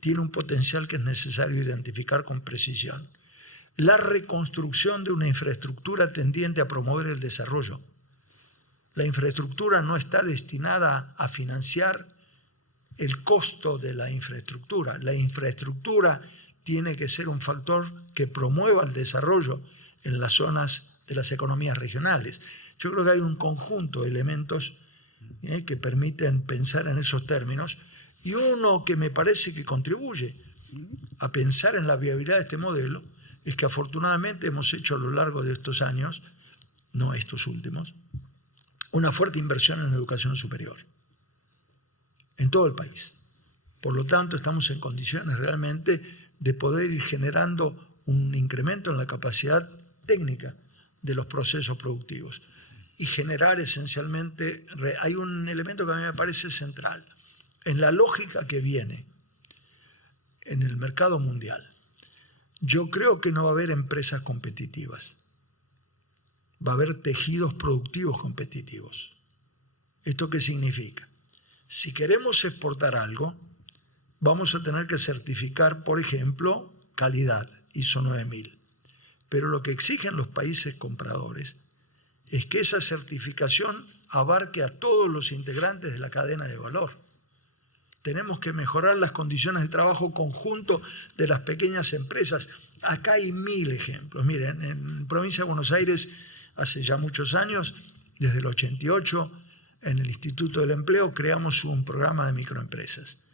tiene un potencial que es necesario identificar con precisión. La reconstrucción de una infraestructura tendiente a promover el desarrollo. La infraestructura no está destinada a financiar el costo de la infraestructura. La infraestructura tiene que ser un factor que promueva el desarrollo en las zonas de las economías regionales. Yo creo que hay un conjunto de elementos que permiten pensar en esos términos, y uno que me parece que contribuye a pensar en la viabilidad de este modelo es que afortunadamente hemos hecho a lo largo de estos años, no estos últimos, una fuerte inversión en educación superior en todo el país. Por lo tanto, estamos en condiciones realmente de poder ir generando un incremento en la capacidad técnica de los procesos productivos y generar esencialmente, hay un elemento que a mí me parece central, en la lógica que viene en el mercado mundial. Yo creo que no va a haber empresas competitivas, va a haber tejidos productivos competitivos. ¿Esto qué significa? Si queremos exportar algo, vamos a tener que certificar, por ejemplo, calidad, ISO 9000. Pero lo que exigen los países compradores es que esa certificación abarque a todos los integrantes de la cadena de valor. Tenemos que mejorar las condiciones de trabajo conjunto de las pequeñas empresas. Acá hay 1000 ejemplos. Miren, en provincia de Buenos Aires, hace ya muchos años, desde el 88, en el Instituto del Empleo creamos un programa de microempresas.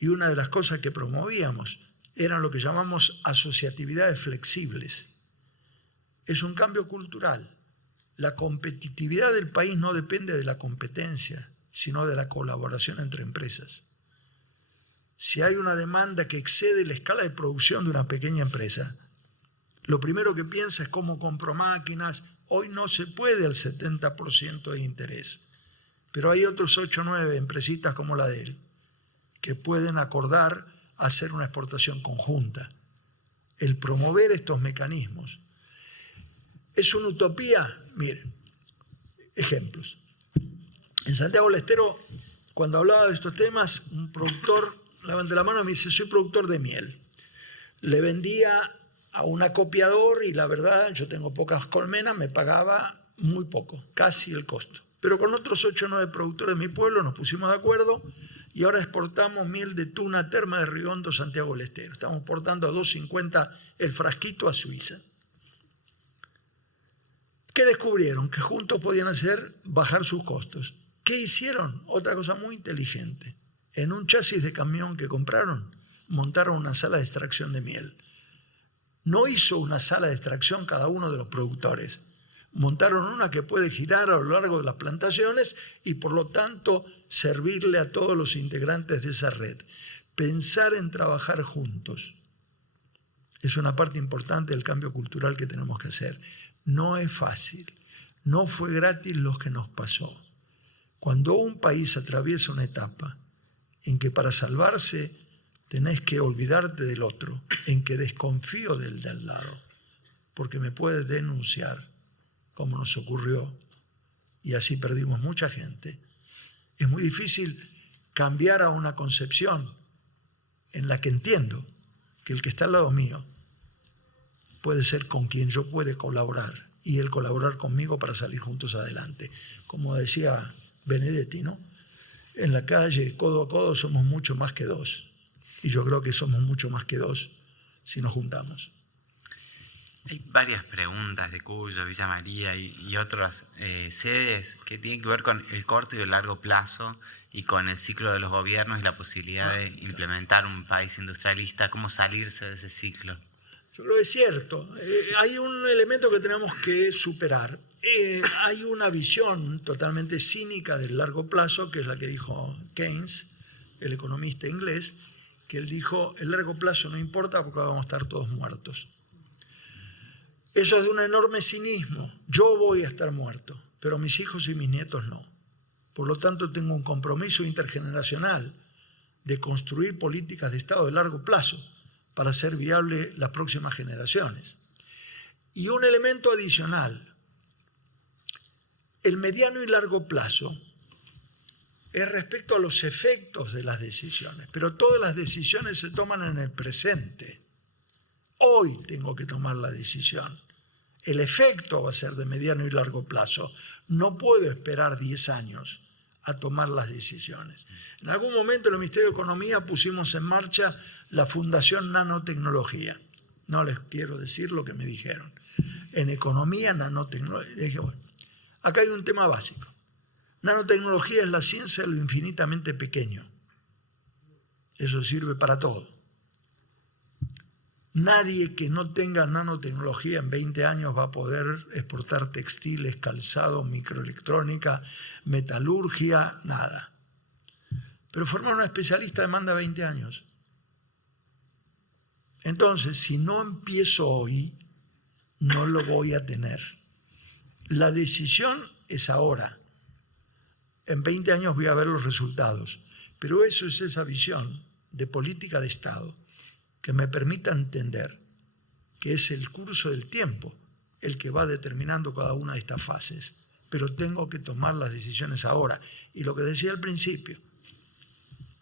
Y una de las cosas que promovíamos eran lo que llamamos asociatividades flexibles. Es un cambio cultural. La competitividad del país no depende de la competencia, sino de la colaboración entre empresas. Si hay una demanda que excede la escala de producción de una pequeña empresa, lo primero que piensa es cómo compro máquinas. Hoy no se puede al 70% de interés, pero hay otros 8 o 9 empresitas como la de él que pueden acordar hacer una exportación conjunta. El promover estos mecanismos es una utopía. Miren, ejemplos. En Santiago del Estero, cuando hablaba de estos temas, un productor levanta la mano y me dice: soy productor de miel. Le vendía a un acopiador y la verdad, yo tengo pocas colmenas, me pagaba muy poco, casi el costo. Pero con otros 8 o 9 productores de mi pueblo nos pusimos de acuerdo y ahora exportamos miel de tuna Terma de Riondo, Santiago del Estero. Estamos exportando a 2.50 el frasquito a Suiza. ¿Qué descubrieron? Que juntos podían hacer bajar sus costos. ¿Qué hicieron? Otra cosa muy inteligente. En un chasis de camión que compraron, montaron una sala de extracción de miel. No hizo una sala de extracción cada uno de los productores. Montaron una que puede girar a lo largo de las plantaciones y por lo tanto servirle a todos los integrantes de esa red. Pensar en trabajar juntos es una parte importante del cambio cultural que tenemos que hacer. No es fácil, no fue gratis lo que nos pasó. Cuando un país atraviesa una etapa en que para salvarse tenés que olvidarte del otro, en que desconfío del de al lado, porque me puede denunciar, como nos ocurrió, y así perdimos mucha gente, es muy difícil cambiar a una concepción en la que entiendo que el que está al lado mío puede ser con quien yo pueda colaborar y él colaborar conmigo para salir juntos adelante. Como decía Benedetti, ¿no? En la calle, codo a codo, somos mucho más que dos. Y yo creo que somos mucho más que dos si nos juntamos. Hay varias preguntas de Cuyo, Villa María y otras sedes que tienen que ver con el corto y el largo plazo y con el ciclo de los gobiernos y la posibilidad de implementar un país industrialista. ¿Cómo salirse de ese ciclo? Yo creo que es cierto. Hay un elemento que tenemos que superar. Hay una visión totalmente cínica del largo plazo, que es la que dijo Keynes, el economista inglés, que él dijo: el largo plazo no importa porque vamos a estar todos muertos. Eso es de un enorme cinismo. Yo voy a estar muerto, pero mis hijos y mis nietos no. Por lo tanto, tengo un compromiso intergeneracional de construir políticas de Estado de largo plazo para hacer viable las próximas generaciones. Y un elemento adicional, el mediano y largo plazo es respecto a los efectos de las decisiones, pero todas las decisiones se toman en el presente. Hoy tengo que tomar la decisión. El efecto va a ser de mediano y largo plazo. No puedo esperar 10 años a tomar las decisiones. En algún momento en el Ministerio de Economía pusimos en marcha la Fundación Nanotecnología. No les quiero decir lo que me dijeron. En economía, nanotecnología. Le dije, bueno, acá hay un tema básico. Nanotecnología es la ciencia de lo infinitamente pequeño. Eso sirve para todo. Nadie que no tenga nanotecnología en 20 años va a poder exportar textiles, calzado, microelectrónica, metalurgia, nada. Pero formar una especialista demanda 20 años. Entonces, si no empiezo hoy, no lo voy a tener. La decisión es ahora. En 20 años voy a ver los resultados. Pero eso es esa visión de política de Estado que me permita entender que es el curso del tiempo el que va determinando cada una de estas fases. Pero tengo que tomar las decisiones ahora. Y lo que decía al principio,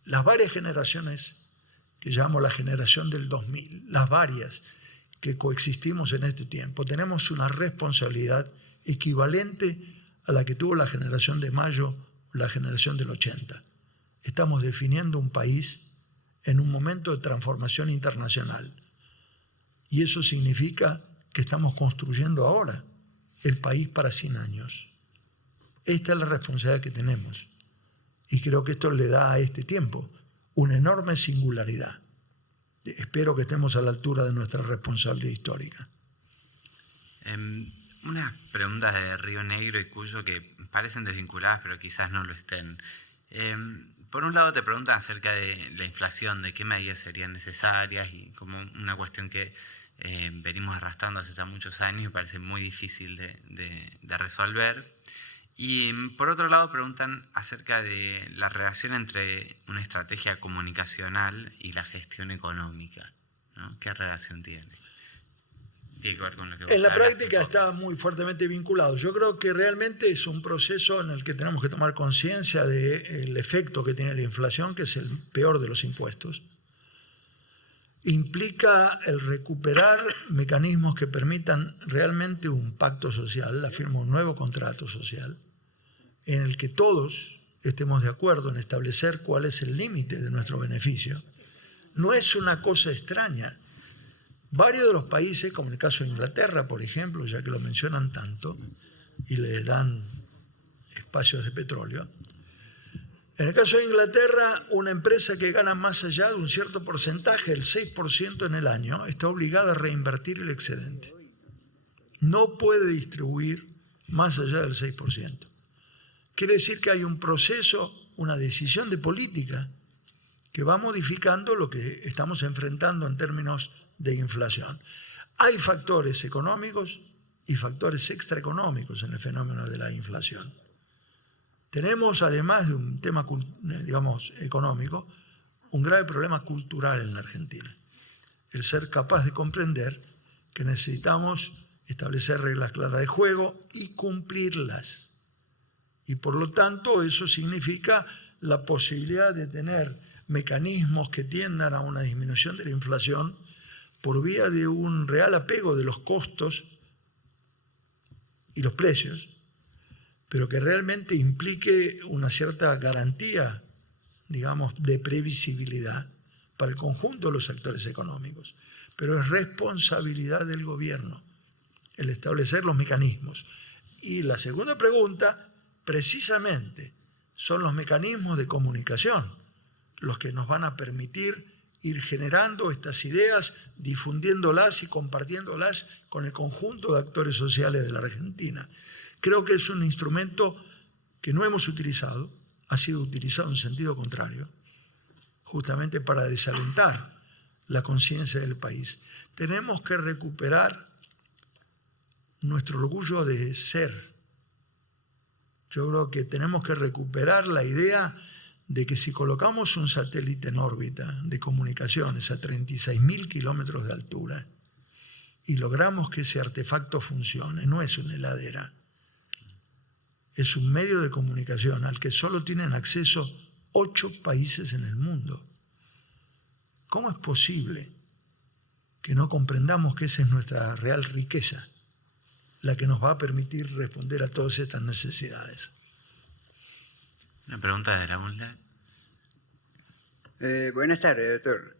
las varias generaciones que llamo la generación del 2000, las varias que coexistimos en este tiempo, tenemos una responsabilidad equivalente a la que tuvo la generación de Mayo, la generación del 80. Estamos definiendo un país en un momento de transformación internacional. Y eso significa que estamos construyendo ahora el país para 100 años. Esta es la responsabilidad que tenemos. Y creo que esto le da a este tiempo una enorme singularidad. Espero que estemos a la altura de nuestra responsabilidad histórica. Unas preguntas de Río Negro y Cuyo que parecen desvinculadas, pero quizás no lo estén. Por un lado te preguntan acerca de la inflación, de qué medidas serían necesarias y como una cuestión que venimos arrastrando hace ya muchos años y parece muy difícil de resolver. Y por otro lado preguntan acerca de la relación entre una estrategia comunicacional y la gestión económica, ¿no? ¿Qué relación tiene? Tiene que ver con lo que vos En la hablaste práctica un poco. está muy fuertemente vinculado. Yo creo que realmente es un proceso en el que tenemos que tomar conciencia del efecto que tiene la inflación, que es el peor de los impuestos. Implica el recuperar mecanismos que permitan realmente un pacto social, la firma de un nuevo contrato social, en el que todos estemos de acuerdo en establecer cuál es el límite de nuestro beneficio. No es una cosa extraña. Varios de los países, como en el caso de Inglaterra, por ejemplo, ya que lo mencionan tanto y le dan espacios de petróleo, en el caso de Inglaterra, una empresa que gana más allá de un cierto porcentaje, el 6% en el año, está obligada a reinvertir el excedente. No puede distribuir más allá del 6%. Quiere decir que hay un proceso, una decisión de política que va modificando lo que estamos enfrentando en términos de inflación. Hay factores económicos y factores extraeconómicos en el fenómeno de la inflación. Tenemos, además de un tema, digamos, económico, un grave problema cultural en la Argentina. El ser capaz de comprender que necesitamos establecer reglas claras de juego y cumplirlas. Y por lo tanto, eso significa la posibilidad de tener mecanismos que tiendan a una disminución de la inflación por vía de un real apego de los costos y los precios, pero que realmente implique una cierta garantía, digamos, de previsibilidad para el conjunto de los actores económicos. Pero es responsabilidad del gobierno el establecer los mecanismos. Y la segunda pregunta, precisamente, son los mecanismos de comunicación los que nos van a permitir ir generando estas ideas, difundiéndolas y compartiéndolas con el conjunto de actores sociales de la Argentina. Creo que es un instrumento que no hemos utilizado, ha sido utilizado en sentido contrario, justamente para desalentar la conciencia del país. Tenemos que recuperar nuestro orgullo de ser. Yo creo que tenemos que recuperar la idea de que si colocamos un satélite en órbita de comunicaciones a 36.000 kilómetros de altura y logramos que ese artefacto funcione, no es una heladera, es un medio de comunicación al que solo tienen acceso 8 países en el mundo. ¿Cómo es posible que no comprendamos que esa es nuestra real riqueza, la que nos va a permitir responder a todas estas necesidades? Una pregunta de la UNLA. Buenas tardes, doctor.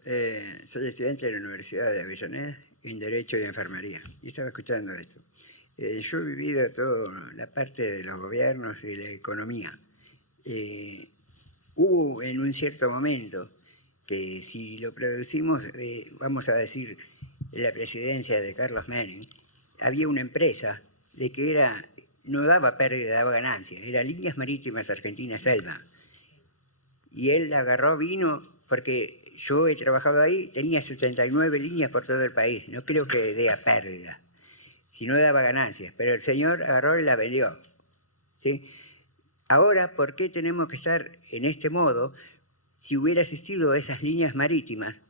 Soy estudiante de la Universidad de Avellaneda en Derecho y Enfermería. Y estaba escuchando esto. Yo he vivido toda la parte de los gobiernos y la economía. Hubo en un cierto momento que si lo producimos, vamos a decir, en la presidencia de Carlos Menem, había una empresa de que no daba pérdida, daba ganancia. Era Líneas Marítimas Argentinas Selva. Y él agarró, vino, porque yo he trabajado ahí, tenía 79 líneas por todo el país. No creo que dé a pérdida, si no daba ganancias. Pero el señor agarró y la vendió, ¿sí? Ahora, ¿por qué tenemos que estar en este modo? Si hubiera existido esas líneas marítimas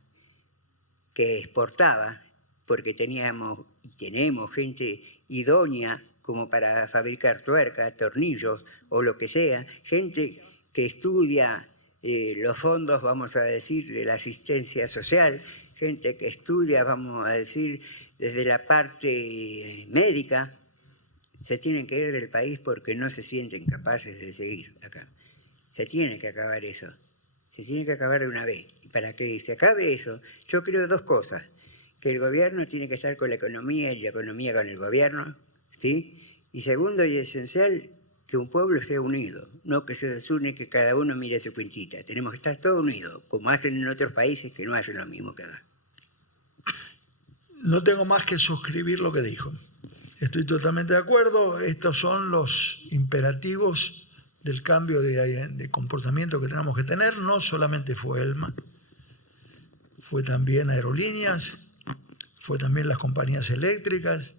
que exportaba, porque teníamos y tenemos gente idónea como para fabricar tuercas, tornillos o lo que sea, gente que estudia los fondos, vamos a decir, de la asistencia social, gente que estudia, vamos a decir, desde la parte médica, se tienen que ir del país porque no se sienten capaces de seguir acá. Se tiene que acabar eso. Se tiene que acabar de una vez. Y para que se acabe eso, yo creo 2 cosas. Que el gobierno tiene que estar con la economía y la economía con el gobierno, ¿sí? Y segundo y esencial, que un pueblo sea unido, no que se desune, que cada uno mire su cuentita. Tenemos que estar todos unidos, como hacen en otros países que no hacen lo mismo que acá. No tengo más que suscribir lo que dijo. Estoy totalmente de acuerdo. Estos son los imperativos del cambio de comportamiento que tenemos que tener. No solamente fue ELMA, fue también aerolíneas, fue también las compañías eléctricas,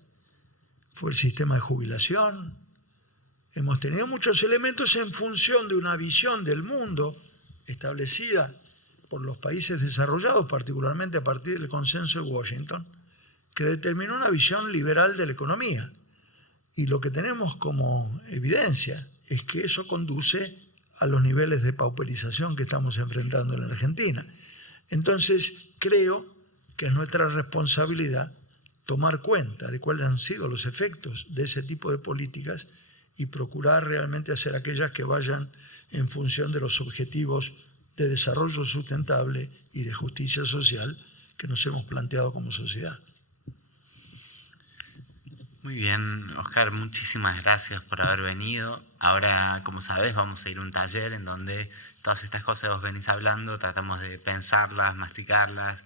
fue el sistema de jubilación. Hemos tenido muchos elementos en función de una visión del mundo establecida por los países desarrollados, particularmente a partir del consenso de Washington, que determinó una visión liberal de la economía. Y lo que tenemos como evidencia es que eso conduce a los niveles de pauperización que estamos enfrentando en la Argentina. Entonces, creo que es nuestra responsabilidad tomar cuenta de cuáles han sido los efectos de ese tipo de políticas y procurar realmente hacer aquellas que vayan en función de los objetivos de desarrollo sustentable y de justicia social que nos hemos planteado como sociedad. Muy bien, Oscar, muchísimas gracias por haber venido. Ahora, como sabes, vamos a ir a un taller en donde todas estas cosas que vos venís hablando, tratamos de pensarlas, masticarlas,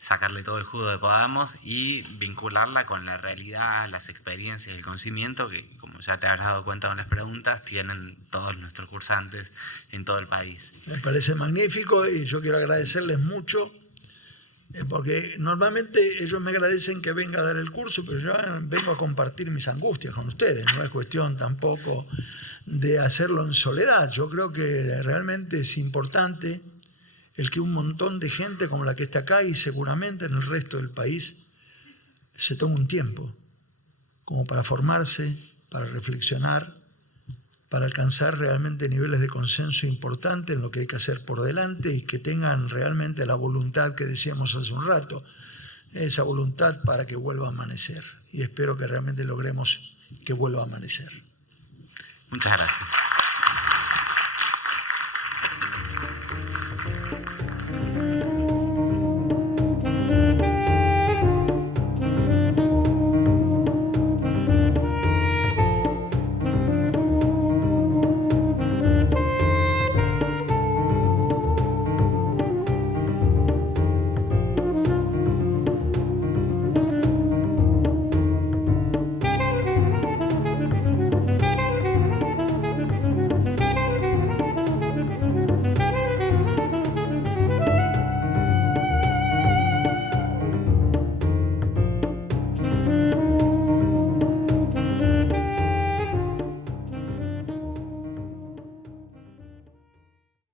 sacarle todo el jugo que podamos y vincularla con la realidad, las experiencias, el conocimiento que, como ya te habrás dado cuenta con las preguntas, tienen todos nuestros cursantes en todo el país. Me parece magnífico y yo quiero agradecerles mucho, porque normalmente ellos me agradecen que venga a dar el curso, pero yo vengo a compartir mis angustias con ustedes. No es cuestión tampoco de hacerlo en soledad. Yo creo que realmente es importante el que un montón de gente como la que está acá y seguramente en el resto del país se tome un tiempo como para formarse, para reflexionar, para alcanzar realmente niveles de consenso importantes en lo que hay que hacer por delante y que tengan realmente la voluntad que decíamos hace un rato, esa voluntad para que vuelva a amanecer. Y espero que realmente logremos que vuelva a amanecer. Muchas gracias.